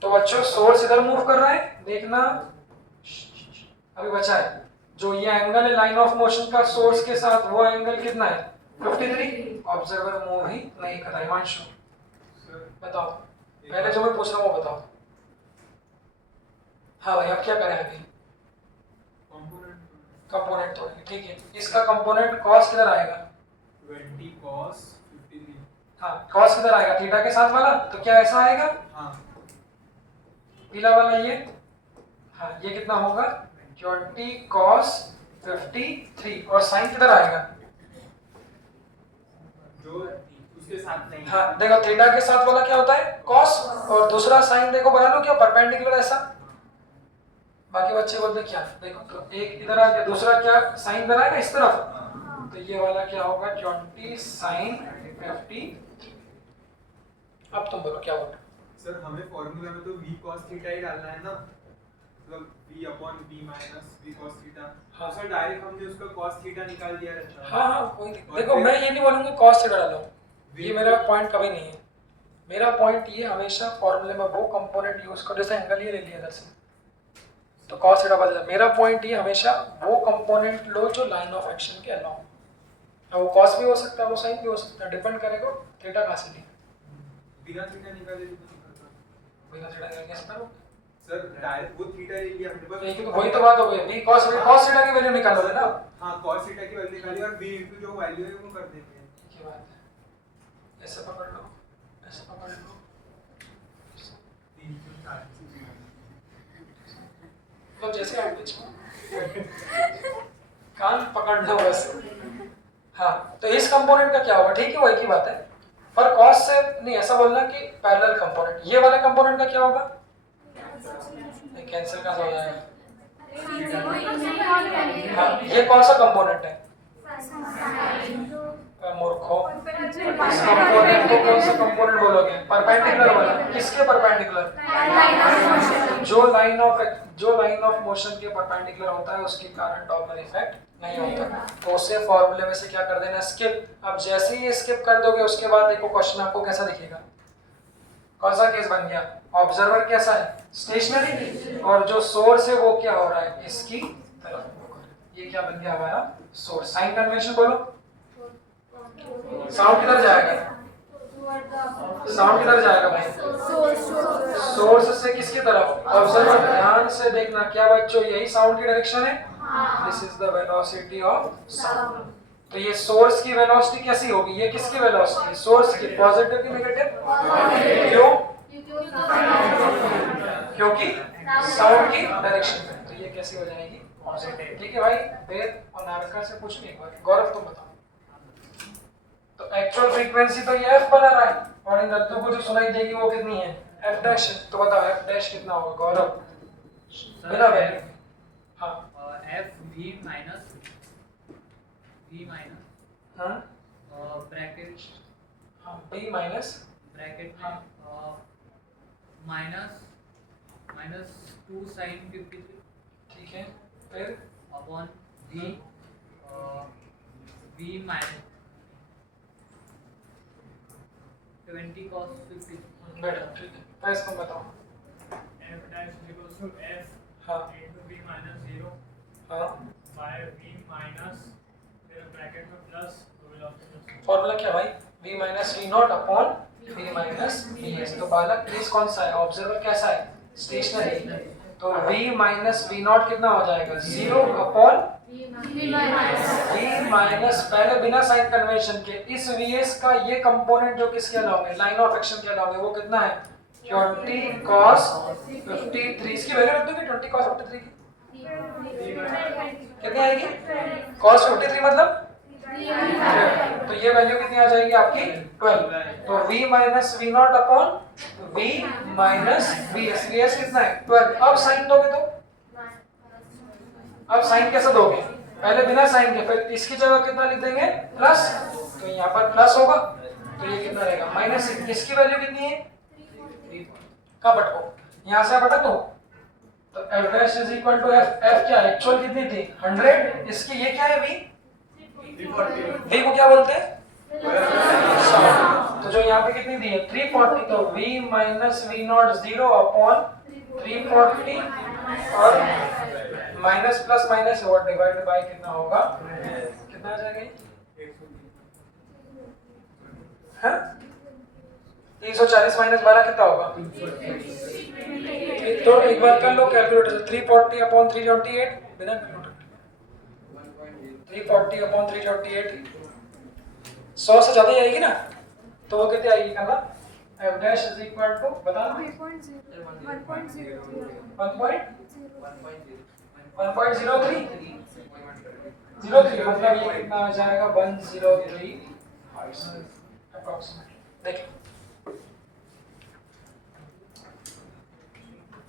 तो बच्चों सोर्स इधर मूव कर रहा है, देखना अभी बचा है। जो ये एंगल है लाइन ऑफ मोशन का सोर्स के साथ, वो एंगल कितना है? 53। ऑब्जर्वर मूव ही नहीं कर रहा है। हिमांशु बताओ, पहले जो मैं पूछ रहा हूँ वो बताओ। हाँ भाई, अब क्या करें अभी? कंपोनेंट तोड़ेंगे। ठीक है, इसका कंपोनेंट कॉस किधर आएगा? 20 cos 53। हाँ, कॉस किधर आएगा? थीटा के साथ वाला। तो क्या ऐसा आएगा? हाँ। पीला वाला ये। हाँ, ये कितना होगा? 20 cos 53। और साइन किधर आएगा? जो उसके साथ नहीं। हाँ देखो, थीटा के साथ वाला क्या होता है? कॉस। और दूसरा साइन देखो, बना लो क्या? परपेंडिकुलर ऐसा। बाकी बच्चे बोलते क्या? देखो, तो एक इधर आ गया, दूसरा क्या साइन बनाएगा इस तरफ। तो ये वाला क्या होगा? 20 sin 50। अब तुम बोलो क्या बोल? सर हमें फॉर्मूला में तो v cos थीटा ही डालना है ना, मतलब v upon v minus v cos theta. हाँ सर डायरेक्ट हमने उसका cos थीटा निकाल दिया रहता है। हाँ, कोई देखो, मैं ये नहीं बोलूंगा cos थीटा डालो, ये मेरा पॉइंट कभी नहीं है। मेरा पॉइंट ये, हमेशा फॉर्मूले में वो कंपोनेंट यूज करो। जैसे एंगल ये ले लिया इधर से, तो cos थीटा बदल। मेरा पॉइंट ये, हमेशा वो कंपोनेंट लो जो लाइन ऑफ एक्शन के अलाउ। अब वो cos भी हो सकता है, वो sin भी हो सकता है, डिपेंड करेगा थीटा कहाँ से लिया। बिना थीटा निकाले तो नहीं करता। बिना थीटा के कैसे करो? सर डायरेक्ट वो थीटा ले लिया हमने बस। तो वही तो बात हो गई। v cos थीटा की वैल्यू निकालोगे ना। हाँ, cos थीटा की वैल्यू निकाली और v इनटू जो वैल्यू है वो कर देते हैं। ठीक है, बात है। ऐसे पकड़ लो, ऐसे पकड़ लो। तो जैसे आप बीच में कान पकड़ लो बस। हाँ, तो इस कंपोनेंट का क्या होगा? ठीक है, वो एक ही बात है। पर cos से नहीं ऐसा बोलना कि पैरेलल कंपोनेंट। ये वाले कंपोनेंट का क्या होगा? कैंसिल का हो जाएगा। हाँ, ये कौन सा कंपोनेंट है? मूर्खों, इस कंपोनेंट को कौन सा कंपोनेंट बोलोगे? परपेंडिकुलर वाला। किसके परपेंडिकुलर? जो लाइन ऑफ मोशन के परपेंडिकुलर होता है उसके कारण डॉपलर इफेक्ट नहीं होता। तो उसे फॉर्मूले में से क्या कर देना? स्किप। अब जैसे ही स्किप कर दोगे उसके बाद देखो क्वेश्चन आपको कैसा दिखेगा। कौन सा केस बन गया? ऑब्जर्वर कैसा है? स्टेशनरी, और जो सोर्स है वो क्या हो रहा है? इसकी तरफ। ये क्या बन गया हमारा? सोर्स। साइन कन्वेंशन बोलो। साउंड किधर जाएगा? साउंड किधर जाएगा भाई? सोर्स से किसकी तरफ? ऑब्जर्वर। ध्यान से देखना क्या बच्चों, यही साउंड की डायरेक्शन है। This is the velocity of sound. तो ये सोर्स की वेलोसिटी कैसी होगी? ये किसकी वेलोसिटी है? सोर्स की। पॉजिटिव की नेगेटिव? क्यों? क्योंकि साउंड की डायरेक्शन में। तो ये कैसी हो जाएगी? पॉजिटिव। ठीक है भाई। वेद और नारका से पूछ नहीं। गौरव तुम बताओ। तो एक्चुअल फ्रीक्वेंसी तो ये एफ बना रहा है, और इन दत्तों को जो सुनाई देगी वो कितनी है? F dash. तो बताओ एफ डैश कितना होगा गौरव? बिना वैल्यू। हाँ, एफ वी माइनस हाँ ब्रैकेट, हाँ, बी माइनस ब्रैकेट हाँ, माइनस 2 sin 53 ठीक है, फिर upon V V minus 20 cos 53। बेटा ठीक है। फैस तुम बताओ। f dash equals to f हाँ into v minus 0 हाँ, by v minus फिर ब्रैकेट में प्लस तो वेलोसिटी फॉर्मूला क्या भाई? v minus V naught upon v minus V S. तो बालक प्लीज कौन सा है? ऑब्जर्वर कैसा है? स्टेशनरी। तो v माइनस वी नॉट कितना हो जाएगा? 0 अपॉन v माइनस, पहले बिना साइन कन्वेंशन के इस vs का ये कंपोनेंट जो किसके अलाउ है? लाइन ऑफ एक्शन के अलाउ है, वो कितना है? 20 cos 53। इसकी वैल्यू रख दोगे 20 cos 53 की कितनी आएगी? cos 53 मतलब तो ये वैल्यू कितनी आ जाएगी आपकी? 12। तो v minus V naught upon v minus vs। vs कितना है? 12। अब साइन दोगे तो अब साइन कैसे दोगे? पहले बिना साइन के, फिर इसकी जगह कितना लिख देंगे? प्लस। तो यहाँ पर प्लस होगा, तो ये कितना रहेगा? माइनस। इसकी वैल्यू कितनी है? कहाँ बटको? यहाँ से बटा दो। तो f dash is equal to f। f क्या है? एक्चुअल कितनी थी? 100। इसकी ये क्या है? v। v को क्या बोलते हैं? तो जो यहाँ पे कितनी दी है? 340। तो v minus V naught 0 upon 340 और माइनस प्लस माइनस और डिवाइड बाय कितना होगा? कितना आ जाएगा? हाँ, 340 माइनस 12 कितना होगा? तो एक बार कर लो कैलकुलेटर से। 340 अपॉन 328 बिना कैलकुलेटर 340 अपॉन 328 100 से ज्यादा ही आएगी ना? तो वो कितनी आएगी? करना f dash is equal to बता 1.03 मतलब ये कितना आ जाएगा? 103 हर्ट्ज अप्रॉक्सीमेट। देखिए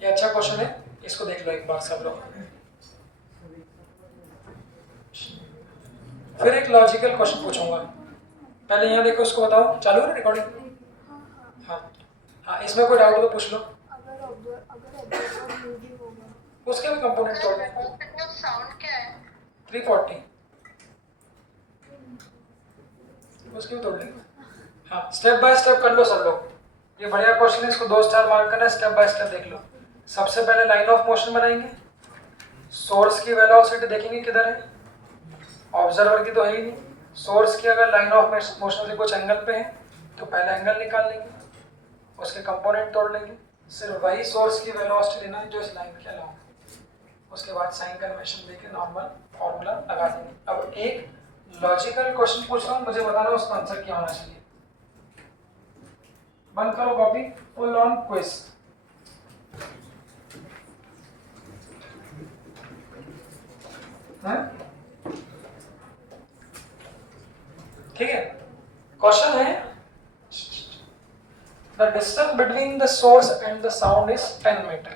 ये अच्छा क्वेश्चन है, इसको देख लो एक बार सब लोग। फिर एक लॉजिकल क्वेश्चन पूछूंगा। पहले यहाँ देखो, उसको बताओ। चालू है रिकॉर्डिंग? हाँ हाँ, इसमें कोई डाउट हो तो पूछ लो। उसके भी कंपोनेंट तोड़ देंगे। साउंड क्या है? 340 उसके भी तोड़ लेंगे। हाँ, स्टेप बाय स्टेप कर लो सब लोग। ये बढ़िया क्वेश्चन है, इसको 2 स्टार मार्क करना है। स्टेप बाय स्टेप देख लो। सबसे पहले लाइन ऑफ मोशन बनाएंगे, सोर्स की वेलोसिटी देखेंगे किधर है। ऑब्जर्वर की तो है ही नहीं। सोर्स की अगर लाइन ऑफ मोशन से कुछ एंगल पे है तो पहले एंगल निकाल लेंगे, उसके कंपोनेंट तोड़ लेंगे। सिर्फ वही सोर्स की वेलोसिटी लेना है जो इस लाइन के अलावा। उसके बाद साइन कन्वेंशन देके नॉर्मल फॉर्मूला लगा देंगे। अब एक लॉजिकल क्वेश्चन पूछ रहा हूँ, मुझे बताना उसका आंसर क्या होना चाहिए। बंद करो कॉपी। Full on quiz. ठीक है, क्वेश्चन है the distance between the source and the sound is 10 metre.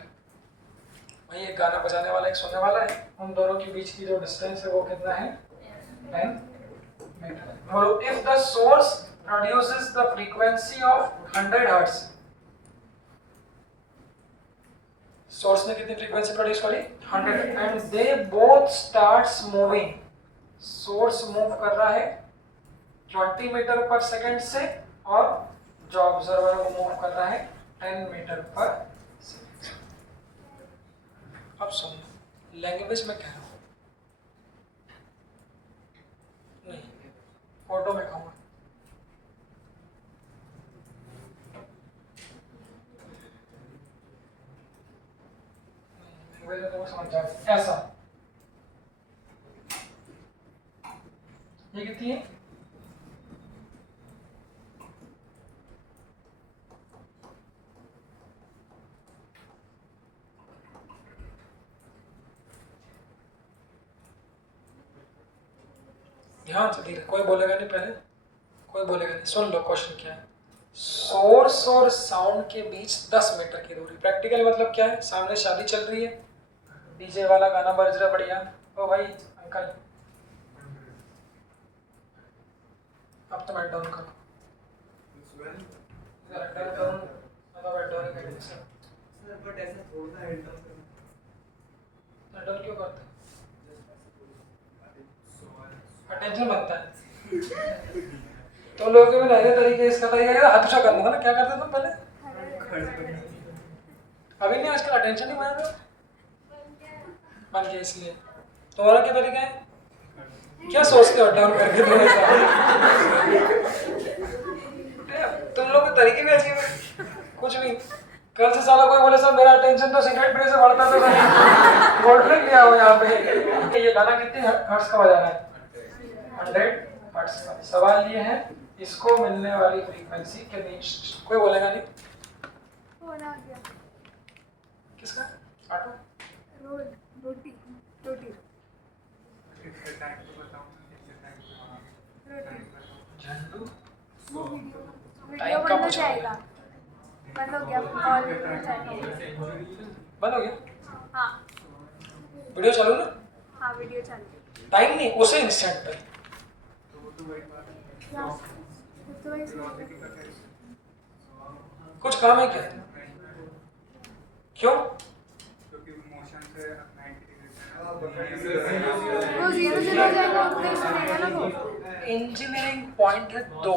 भाई एक गाना बजाने वाला एक सुनने वाला है, उन दोनों के बीच की जो डिस्टेंस है वो कितना है? 10 बोलो if the source produces the frequency of 100 hertz, source ने कितनी फ्रीक्वेंसी प्रोड्यूस करी 100 and they both starts moving, source move कर रहा है 20 मीटर पर सेकंड से और जो ऑब्जर्वर वो मूव कर रहा है 10 मीटर पर सेकंड से। अब सुनो लैंग्वेज में कह रहा हूँ नहीं फोटो में कहूँगा तो समझ जाओ ऐसा ये कितनी है ध्यान से धीरे कोई बोलेगा नहीं पहले कोई बोलेगा नहीं सुन लो क्वेश्चन क्या है सोर्स और साउंड के बीच 10 मीटर की दूरी प्रैक्टिकल मतलब क्या है सामने शादी चल रही है डीजे वाला गाना बज रहा बढ़िया ओ भाई अंकल अब तो मैं डाउन करो डाउन करो मतलब मैं डाउन कर दूं सर बट ऐसा थोड़ा हेड डाउन करना डाउन क्यों करते अटेंशन बनता है तो लोगों के में नए तरीके इसका तरीका हाथ उठा करना था ना क्या करते तुम पहले अभी नहीं आजकल अटेंशन नहीं बना बन गया इसलिए तुम्हारा क्या तरीका है क्या सोचते हो डाउन करके तुम लोग के तरीके भी अजीब है कुछ भी कल से साला कोई बोले सर मेरा अटेंशन तो सिगरेट पीने से बढ़ता तो गोल्ड फ्लेक लिया हो यहाँ पे ये गाना कितने हर्ट्ज का बजा रहा है 100 हर्ट्ज का सवाल ये है इसको मिलने वाली फ्रीक्वेंसी के बीच कोई बोलेगा नहीं फोन आ गया किसका ऑटो रोटी रोटी इसका टाइम तो बताओ झंडू वीडियो बंद हो जाएगा बंद हो गया कॉल बंद हो गया हाँ वीडियो चालू ना हाँ वीडियो चालू टाइम नहीं उसे इंस्टेंट पे तो कुछ काम है क्या क्यों क्योंकि मोशन से 90 वो 0 0 हो जाएगा उतना ही सुनेगा ना वो इंजीनियरिंग पॉइंट है 2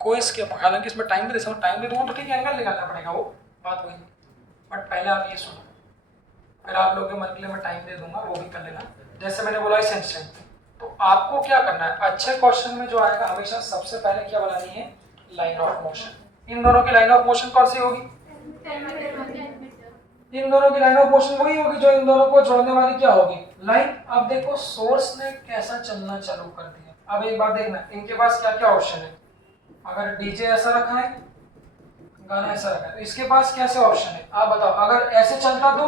कोई इसके हालांकि इसमें टाइम भी दे सकता हूँ टाइम भी दूंगा तो ठीक है एंगल निकालना पड़ेगा वो बात वही बट पहले आप ये सुनो फिर आप लोगों के मन के लिए मैं टाइम दे दूंगा वो भी कर लेना जैसे मैंने बोला इस इंस्टेंट तो आपको क्या करना है अच्छे क्वेश्चन में जो आएगा हमेशा सबसे पहले क्या बनानी है लाइन ऑफ मोशन इन दोनों की लाइन ऑफ मोशन कौन सी होगी इन दोनों की लाइन ऑफ मोशन वही होगी जो इन दोनों को जोड़ने वाली क्या होगी लाइन अब देखो सोर्स ने कैसा चलना चालू कर दिया अब एक बात देखना इनके पास क्या क्या ऑप्शन है अगर डीजे ऐसा रखा है गाना ऐसा रखा है तो इसके पास कैसे ऑप्शन है आप बताओ अगर ऐसे चलता तो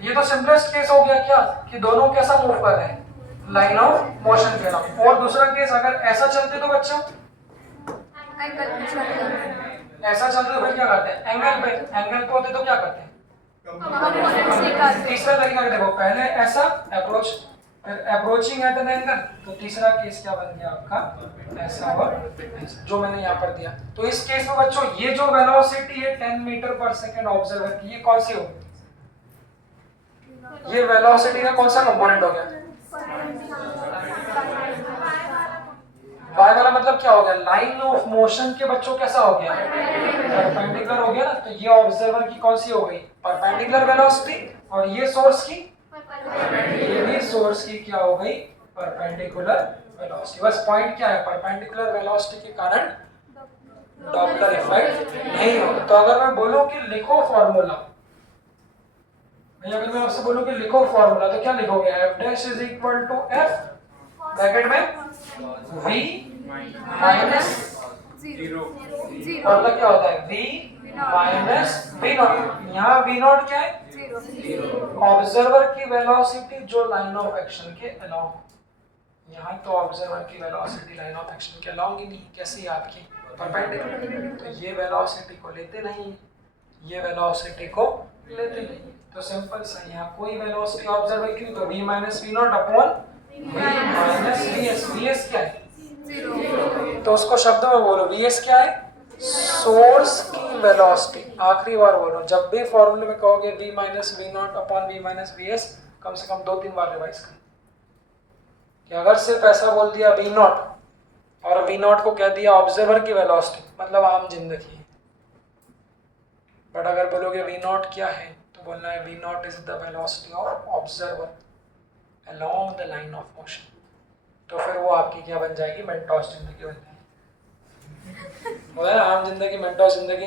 ये तो सिंपलेस्ट केस हो गया क्या कि दोनों कैसा मूव कर रहे हैं लाइन ऑफ मोशन के नाम और दूसरा केस अगर ऐसा चलते तो बच्चों ऐसा चलते तो फिर क्या करते हैं एंगल पे होते तो क्या करते हैं तीसरा तरीका देखो पहले ऐसा अप्रोच फिर अप्रोचिंग एट एन एंगल तो तीसरा केस क्या बन गया आपका ऐसा और ऐसा जो मैंने यहाँ पर दिया तो इस केस में बच्चों ये जो वेलोसिटी है 10 मीटर पर सेकंड ऑब्जर्वर की ये कौन सी होगी ये वेलोसिटी का कौन सा कंपोनेंट हो गया वाई वाला मतलब क्या हो गया लाइन ऑफ मोशन के बच्चों कैसा हो गया परपेंडिकुलर हो गया ना तो ये ऑब्जर्वर की कौन सी हो गई परपेंडिकुलर वेलोसिटी और ये सोर्स की ये भी सोर्स की क्या हो गई परपेंडिकुलर वेलोसिटी बस पॉइंट क्या है परपेंडिकुलर वेलोसिटी के कारण डॉपलर इफेक्ट नहीं होगा तो अगर मैं बोलूं कि लिखो फॉर्मूला अगर मैं आपसे बोलूं कि लिखो फॉर्मूला तो क्या लिखोगे f dash is equal to f bracket में v माइनस 0 मतलब क्या होता है v माइनस v नॉट यहाँ v नॉट क्या है ऑब्जर्वर की वेलोसिटी जो लाइन ऑफ एक्शन के अलाउ यहाँ तो ऑब्जर्वर की वेलोसिटी लाइन ऑफ एक्शन के अलाउ ही नहीं कैसे याद की परपेंडिकुलर तो ये वेलोसिटी को लेते नहीं ये वेलोसिटी को लेते नहीं तो सिंपल सा यहाँ कोई वेलोसिटी ऑब्जर्वर की तो v minus V naught upon v minus V S. V S क्या है? 0। तो उसको शब्दों में बोलो, वी एस क्या है? सोर्स की वेलोसिटी। आखिरी बार बोलो, जब भी फॉर्मूले में कहोगे v minus V naught upon v minus V S, कम से कम 2-3 बार रिवाइज कर कि अगर सिर्फ ऐसा बोल दिया v नॉट और v नॉट को कह दिया ऑब्जर्वर की वेलोसिटी, मतलब आम जिंदगी। बट अगर बोलोगे v नॉट क्या है तो बोलना है v not is the velocity of observer along the line of motion. तो फिर वो आपकी क्या बन जाएगी? मेंटोस जिंदगी बन जाएगी। बोला ना आम जिंदगी मेंटोस जिंदगी,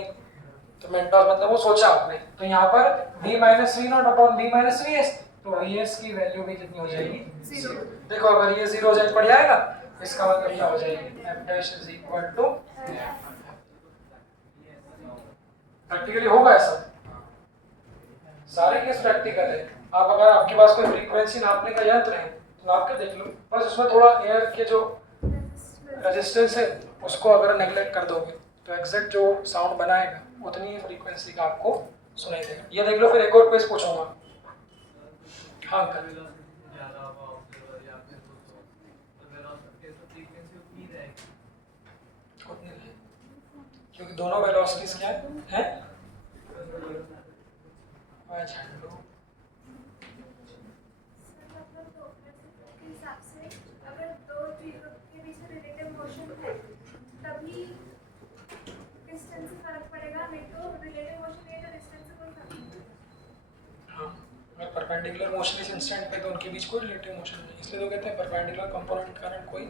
तो मेंटोस मतलब वो सोचा आपने। तो यहाँ पर v minus V naught upon v minus V S, तो वी एस की वैल्यू भी कितनी हो जाएगी? 0। देखो अगर ये 0 हो जाए पड़ जाएगा, इसका मतलब क्या हो जाएगी? f dash is equal to, practically होगा ऐसा, सारे केस प्रैक्टिकल है। आप अगर आपके पास कोई फ्रीक्वेंसी नापने का यंत्र है तो नाप के देख लो, बस उसमें थोड़ा एयर के जो रेजिस्टेंस है उसको अगर नेग्लेक्ट कर दोगे तो एग्जैक्ट जो साउंड बनाएगा उतनी ही फ्रीक्वेंसी का आपको सुनाई देगा। ये देख लो, फिर एक और क्वेश्चन पूछूंगा। हाँ कर ज़्यादा होगा ऑब्जर्वर या फिर तो वेलोसिटी तो फ्रीक्वेंसी उतनी रहेगी, उतनी नहीं, क्योंकि दोनों वेलोसिटीज क्या है? झंडू मतलब तो के हिसाब से अगर दो चीजों के बीच में रिलेटिव मोशन है तभी डिस्टेंस से फर्क पड़ेगा, नहीं तो रिलेटिव मोशन है तो डिस्टेंस से कोई फर्क नहीं पड़ेगा। हाँ, अगर परपेंडिकुलर मोशन इस इंस्टेंट पे तो उनके बीच कोई रिलेटिव मोशन नहीं, इसलिए तो कहते हैं परपेंडिकुलर कंपोनेंट के कारण कोई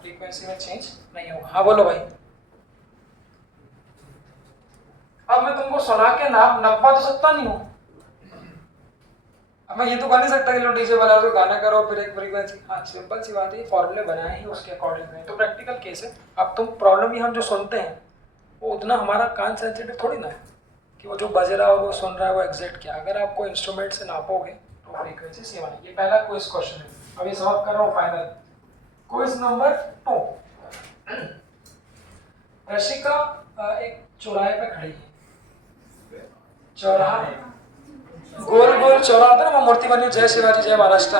फ्रीक्वेंसी में चेंज नहीं होगा। हाँ बोलो भाई। अब मैं तुमको सुना के नब्बा तो सकता नहीं हूँ। अब मैं ये तो कह नहीं सकता कि लो डीजे वाला तो गाना करो फिर एक फ्रीक्वेंसी। हाँ सिंपल सी बात है, फॉर्मूले बनाए ही उसके अकॉर्डिंग है, तो प्रैक्टिकल केस है। अब तुम प्रॉब्लम ही हम जो सुनते हैं वो उतना हमारा कान सेंसिटिव थोड़ी ना है कि वो जो बज रहा है और वो सुन रहा है वो एग्जैक्ट क्या। अगर आपको इंस्ट्रूमेंट से नापोगे तो फ्रीक्वेंसी सेम आएगी। ये पहला क्विज क्वेश्चन है, अभी समाप्त कर रहा हूँ फाइनल। Quiz number 2। रशिका एक चौराहे पे खड़ी है, चौराहा गोल गोल चौराहा होता है ना, वो मूर्ति बनी जय शिवाजी जय महाराष्ट्र,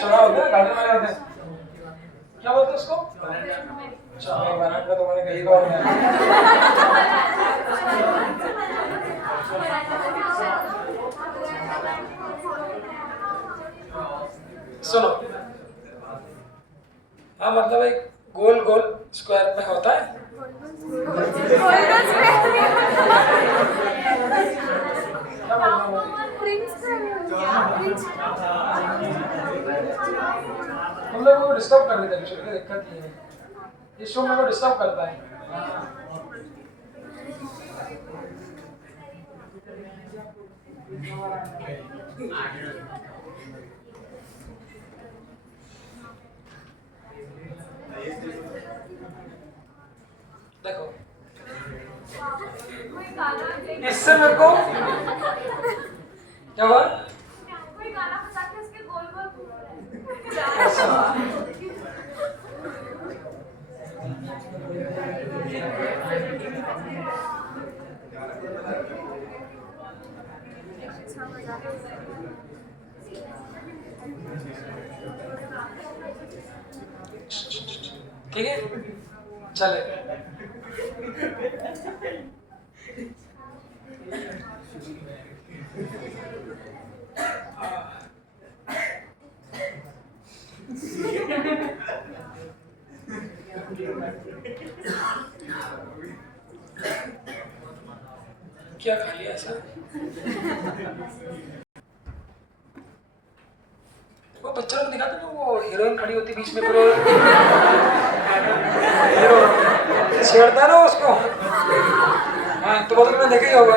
चौराहा होता है गार्डन में होते हैं, क्या बोलते हैं उसको? चौराहा। महाराष्ट्र तो मैंने कहीं और सुनो। हाँ मतलब एक गोल गोल स्क्वायर में होता है, तुम लोगों को डिस्टर्ब कर देते हैं, कोई दिक्कत नहीं है, इस शो में को डिस्टर्ब करता है। देखो इससे मेरे को क्या हुआ? कोई गाना बजा के उसके गोल गोल घूम रहा ठीक है चले। क्या खा लिया ऐसा? वो पिक्चर में दिखाते ना, वो हीरोइन खड़ी होती बीच में, फिर हीरो छेड़ता है ना उसको। हाँ तो वो तो तुमने देखा ही होगा,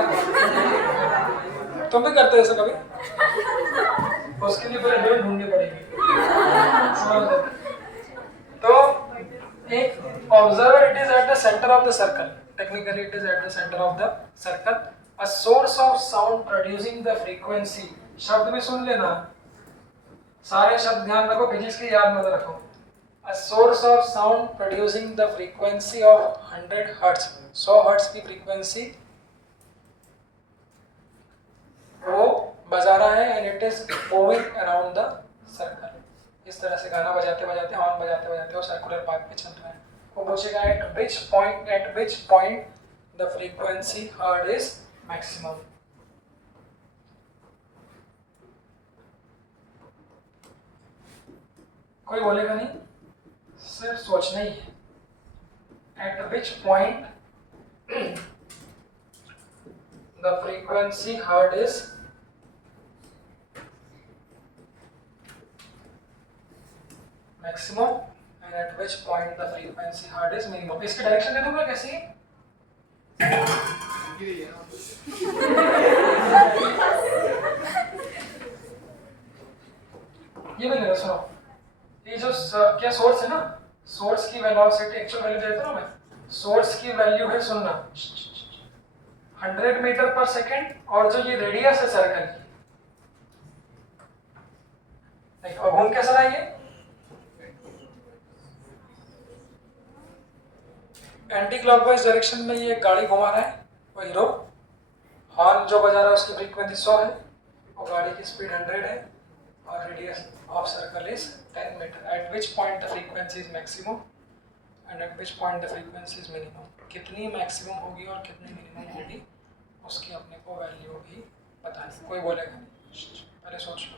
तुम भी करते हो ऐसा कभी? उसके लिए पहले हीरोइन ढूंढनी पड़ेगी। तो एक observer it is at the centre of the circle, technically it is at the centre of the circle, a source of sound producing the frequency. शब्द भी सुन लेना, सारे शब्द ध्यान रखो, फिजिक्स की याद मत रखो। A source of sound producing the frequency of 100 Hz, 100 Hz की फ्रीक्वेंसी बजा रहा है and it is moving around the circle. इस तरह से गाना बजाते बजाते, हॉर्न बजाते बजाते वो सर्कुलर पाथ पे चल रहा है। वो पूछेगा eight which point the frequency heard is maximum. कोई बोलेगा नहीं, सिर्फ सोचना ही है। Eight which point the frequency heard is maximum and at which point the frequency heard is minimum। इसकी डायरेक्शन दे दूंगा कैसी? ये भी ले सुनो, ये जो क्या सोर्स है ना, सोर्स की वेलोसिटी एक्चुअल वैल्यू देता हूं मैं। सोर्स की वैल्यू है सुनना 100 मीटर पर सेकेंड, और जो ये रेडियस है सर्कल की, और घूम कैसा रहा ये? एंटी क्लॉकवाइज डायरेक्शन में ये गाड़ी घुमा रहा है, वो हीरो। हॉर्न जो बजा रहा है उसकी फ्रीक्वेंसी 100 है, और गाड़ी की स्पीड 100 है, और radius of circle is 10 metre. At which point the frequency is maximum and at which point the frequency is minimum. कितनी मैक्सिमम होगी और कितनी मिनिमम होगी उसकी अपने को वैल्यू भी बतानी। कोई बोलेगा नहीं, पहले सोच लो,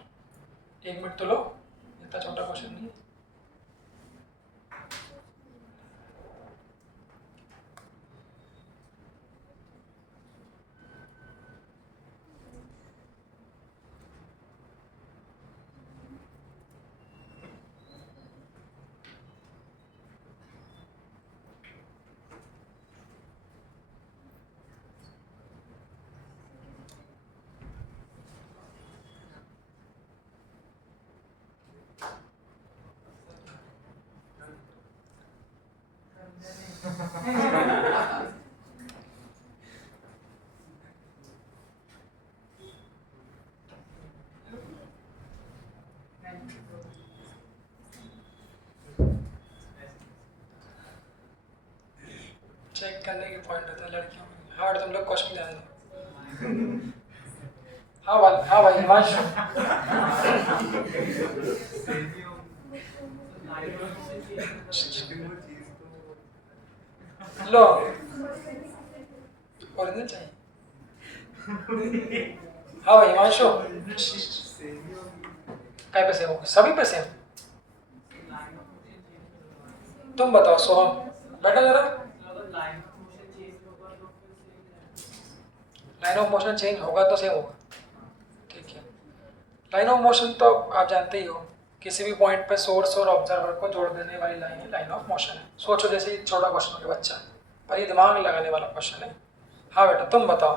1 मिनट तो लो, इतना छोटा क्वेश्चन नहीं है। चेक करने के पॉइंट होता है लड़कियों में। हाँ तुम लोग क्वेश्चन ध्यान दो। हाँ भाई हिमांशु। लो ओरिजिनल चाहिए। हाँ भाई हिमांशु, काय पे सेम होगा? सभी पे सेम। तुम बताओ सोहम, बैठो जरा। लाइन ऑफ मोशन चेंज होगा तो सेम होगा, ठीक है। लाइन ऑफ मोशन तो आप जानते ही हो, किसी भी पॉइंट पे सोर्स और ऑब्जर्वर को जोड़ देने वाली line he line of motion है। सोचो जैसे ही छोटा क्वेश्चन हो बच्चा, पर ये दिमाग लगाने वाला क्वेश्चन है। हाँ बेटा तुम बताओ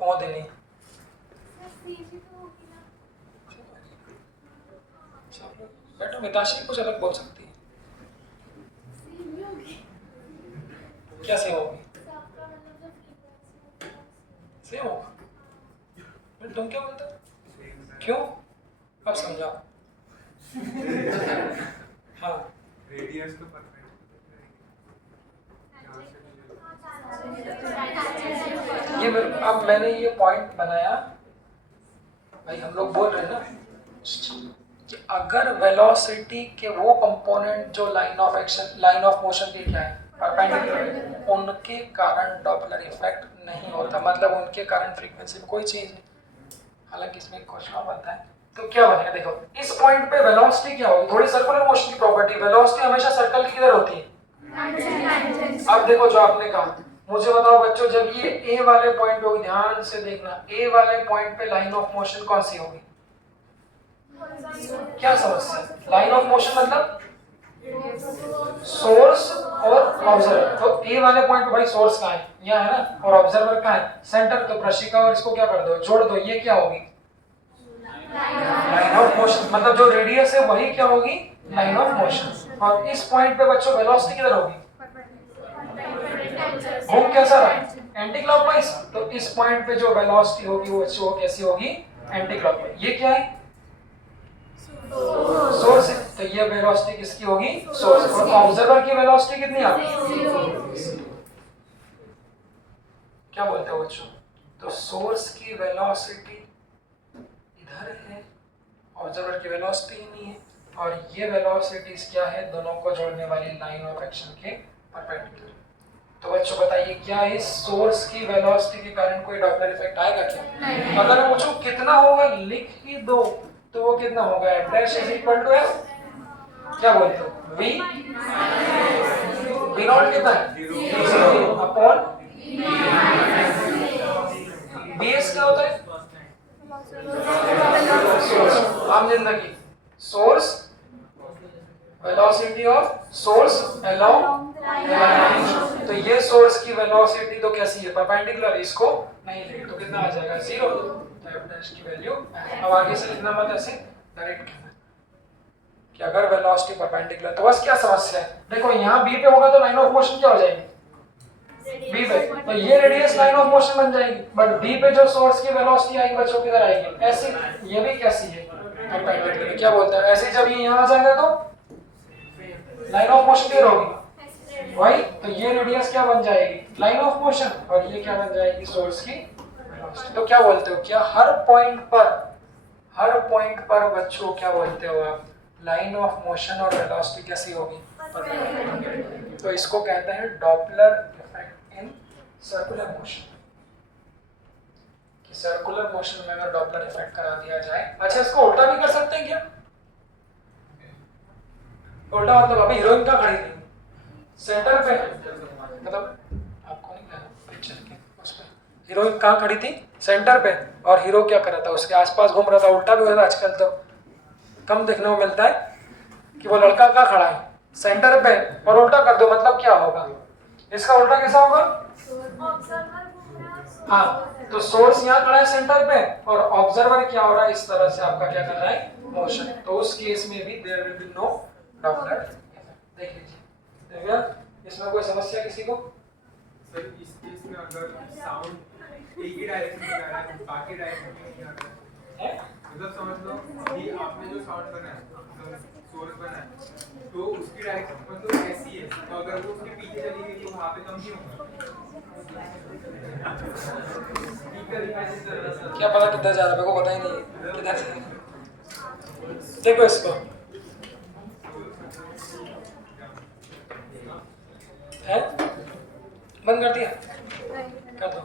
मोदिनी। बेटा मिताशी कुछ अलग बोल सकती है। क्या सेम होगी? सेम होगा। तुम क्या बोलते हो? क्यों? अब समझाओ। हाँ रेडियस तो परफेक्ट। ये अब मैंने ये पॉइंट बनाया भाई, हम लोग बोल रहे हैं ना कि अगर वेलोसिटी के वो कंपोनेंट जो line of action, line of motion के क्या है, परपेंडिकुलर, उनके कारण डॉपलर इफेक्ट नहीं होता, मतलब उनके कारण फ्रीक्वेंसी में कोई चेंज नहीं। हालांकि इसमें एक क्वेश्चन बनता है, तो क्या बनेगा? देखो इस पॉइंट पे वेलोसिटी क्या होगी? थोड़ी सर्कुलर मोशन की प्रॉपर्टी, वेलोसिटी हमेशा सर्कल की किधर होती है? अब देखो जो आपने कहा, मुझे बताओ बच्चों, जब ये ए वाले पॉइंट पे होगी, ध्यान से देखना, ए वाले पॉइंट पे लाइन ऑफ मोशन कौन सी होगी? क्या समस्या? लाइन ऑफ मोशन मतलब सोर्स और ऑब्जर्वर। तो ए वाले पॉइंट पे भाई सोर्स कहाँ है? यहाँ है ना, और ऑब्जर्वर कहाँ है? सेंटर। तो प्रशिका और इसको क्या कर दो, जोड़ दो, ये क्या होगी? Line of motion. मतलब जो रेडियस है वही क्या होगी? Line of motion. और इस पॉइंट पे बच्चों वेलोसिटी किधर होगी? घूम कैसा रहा? Anti clockwise. तो इस पॉइंट पे जो वेलोसिटी होगी वो कैसी होगी? Anti clockwise. ये क्या है? सोर्स है, तो ये वेलोसिटी किसकी होगी? सोर्स। और ऑब्जर्वर की वेलोसिटी कितनी आती? क्या बोलते हो बच्चों? तो सोर्स की वेलोसिटी इधर है, ऑब्जर्वर की वेलोसिटी ही नहीं है, और ये वेलोसिटीज क्या है, दोनों को जोड़ने वाली लाइन ऑफ एक्शन के परपेंडिकुलर। तो बच्चों बताइए क्या इस सोर्स की वेलोसिटी के कारण कोई डॉपलर इफेक्ट आएगा क्या? नहीं। अगर मैं पूछूं कितना होगा, लिख ही दो, तो वो कितना होगा, f dash is equal to f, क्या बोलते हो, v नॉट कितना है, 0 अपॉन bs क्या होता है, सोर्स, आम जिंदगी, source velocity of source along, तो ये सोर्स की वेलोसिटी तो कैसी है, परपेंडिकुलर, इसको नहीं लेंगे तो कितना आ जाएगा 0, तो f डैश की वैल्यू। अब आगे से लिखना मत, ऐसे डायरेक्ट कहना कि अगर वेलोसिटी परपेंडिकुलर, तो बस क्या समस्या है, देखो यहाँ b पे होगा तो लाइन ऑफ मोशन क्या हो जाएगी, b पे, तो ये रेडियस लाइन ऑफ मोशन बन जाएगी, बट b पे जो सोर्स की वेलोसिटी आएगी बच्चों किधर आएगी, ऐसे, ये भी कैसी है, परपेंडिकुलर, क्या बोलते हैं, ऐसे जब ये यहाँ आ जाएगा तो लाइन ऑफ मोशन किधर होगी, वही, तो ये रेडियस क्या बन जाएगी, लाइन ऑफ मोशन, और ये क्या बन जाएगी, सोर्स की वेलोसिटी। तो क्या बोलते हो, क्या हर पॉइंट पर बच्चों क्या बोलते हो आप, लाइन ऑफ मोशन और वेलोसिटी कैसी होगी, परपेंडिकुलर। तो इसको कहते हैं Doppler effect in circular motion, कि सर्कुलर मोशन में अगर डॉपलर इफेक्ट करा दिया जाए। अच्छा, इसको उल्टा भी कर सकते हैं क्या, उल्टा मतलब अभी हीरोइन कहाँ खड़ी थी, सेंटर पे, मतलब आपको नहीं कहना पिक्चर के उस पे, हीरोइन कहाँ खड़ी थी, सेंटर पे, और हीरो क्या कर रहा था, उसके आसपास घूम रहा था, उल्टा भी होता है आजकल तो कम देखने को मिलता है कि वो लड़का कहाँ खड़ा है, सेंटर पे, और उल्टा कर दो, मतलब क्या होगा, इसका उल्टा कैसा होगा, हाँ, तो सोर्स यहाँ खड़ा है सेंटर पे, और ऑब्जर्वर क्या हो रहा है, इस तरह से आपका क्या कर रहा है, मोशन, तो उस केस में भी there will be no Doppler. देख लीजिए, देख लिया, इसमें कोई समस्या किसी को, सर इस केस में अगर साउंड एक ही डायरेक्शन में जा रहा है, बाकी डायरेक्शन में नहीं जा रहा है, मतलब समझ लो कि आपने जो साउंड बनाया है, सोर्स बनाया है, तो उसकी डायरेक्शन मतलब ऐसी है, तो अगर वो उसके पीछे चली गई तो वहाँ पे कम नहीं होगा, क्या पता किधर जा रहा है, मेरे को पता ही नहीं है किधर से। देखो इसको है, बंद कर दिया, कर दो।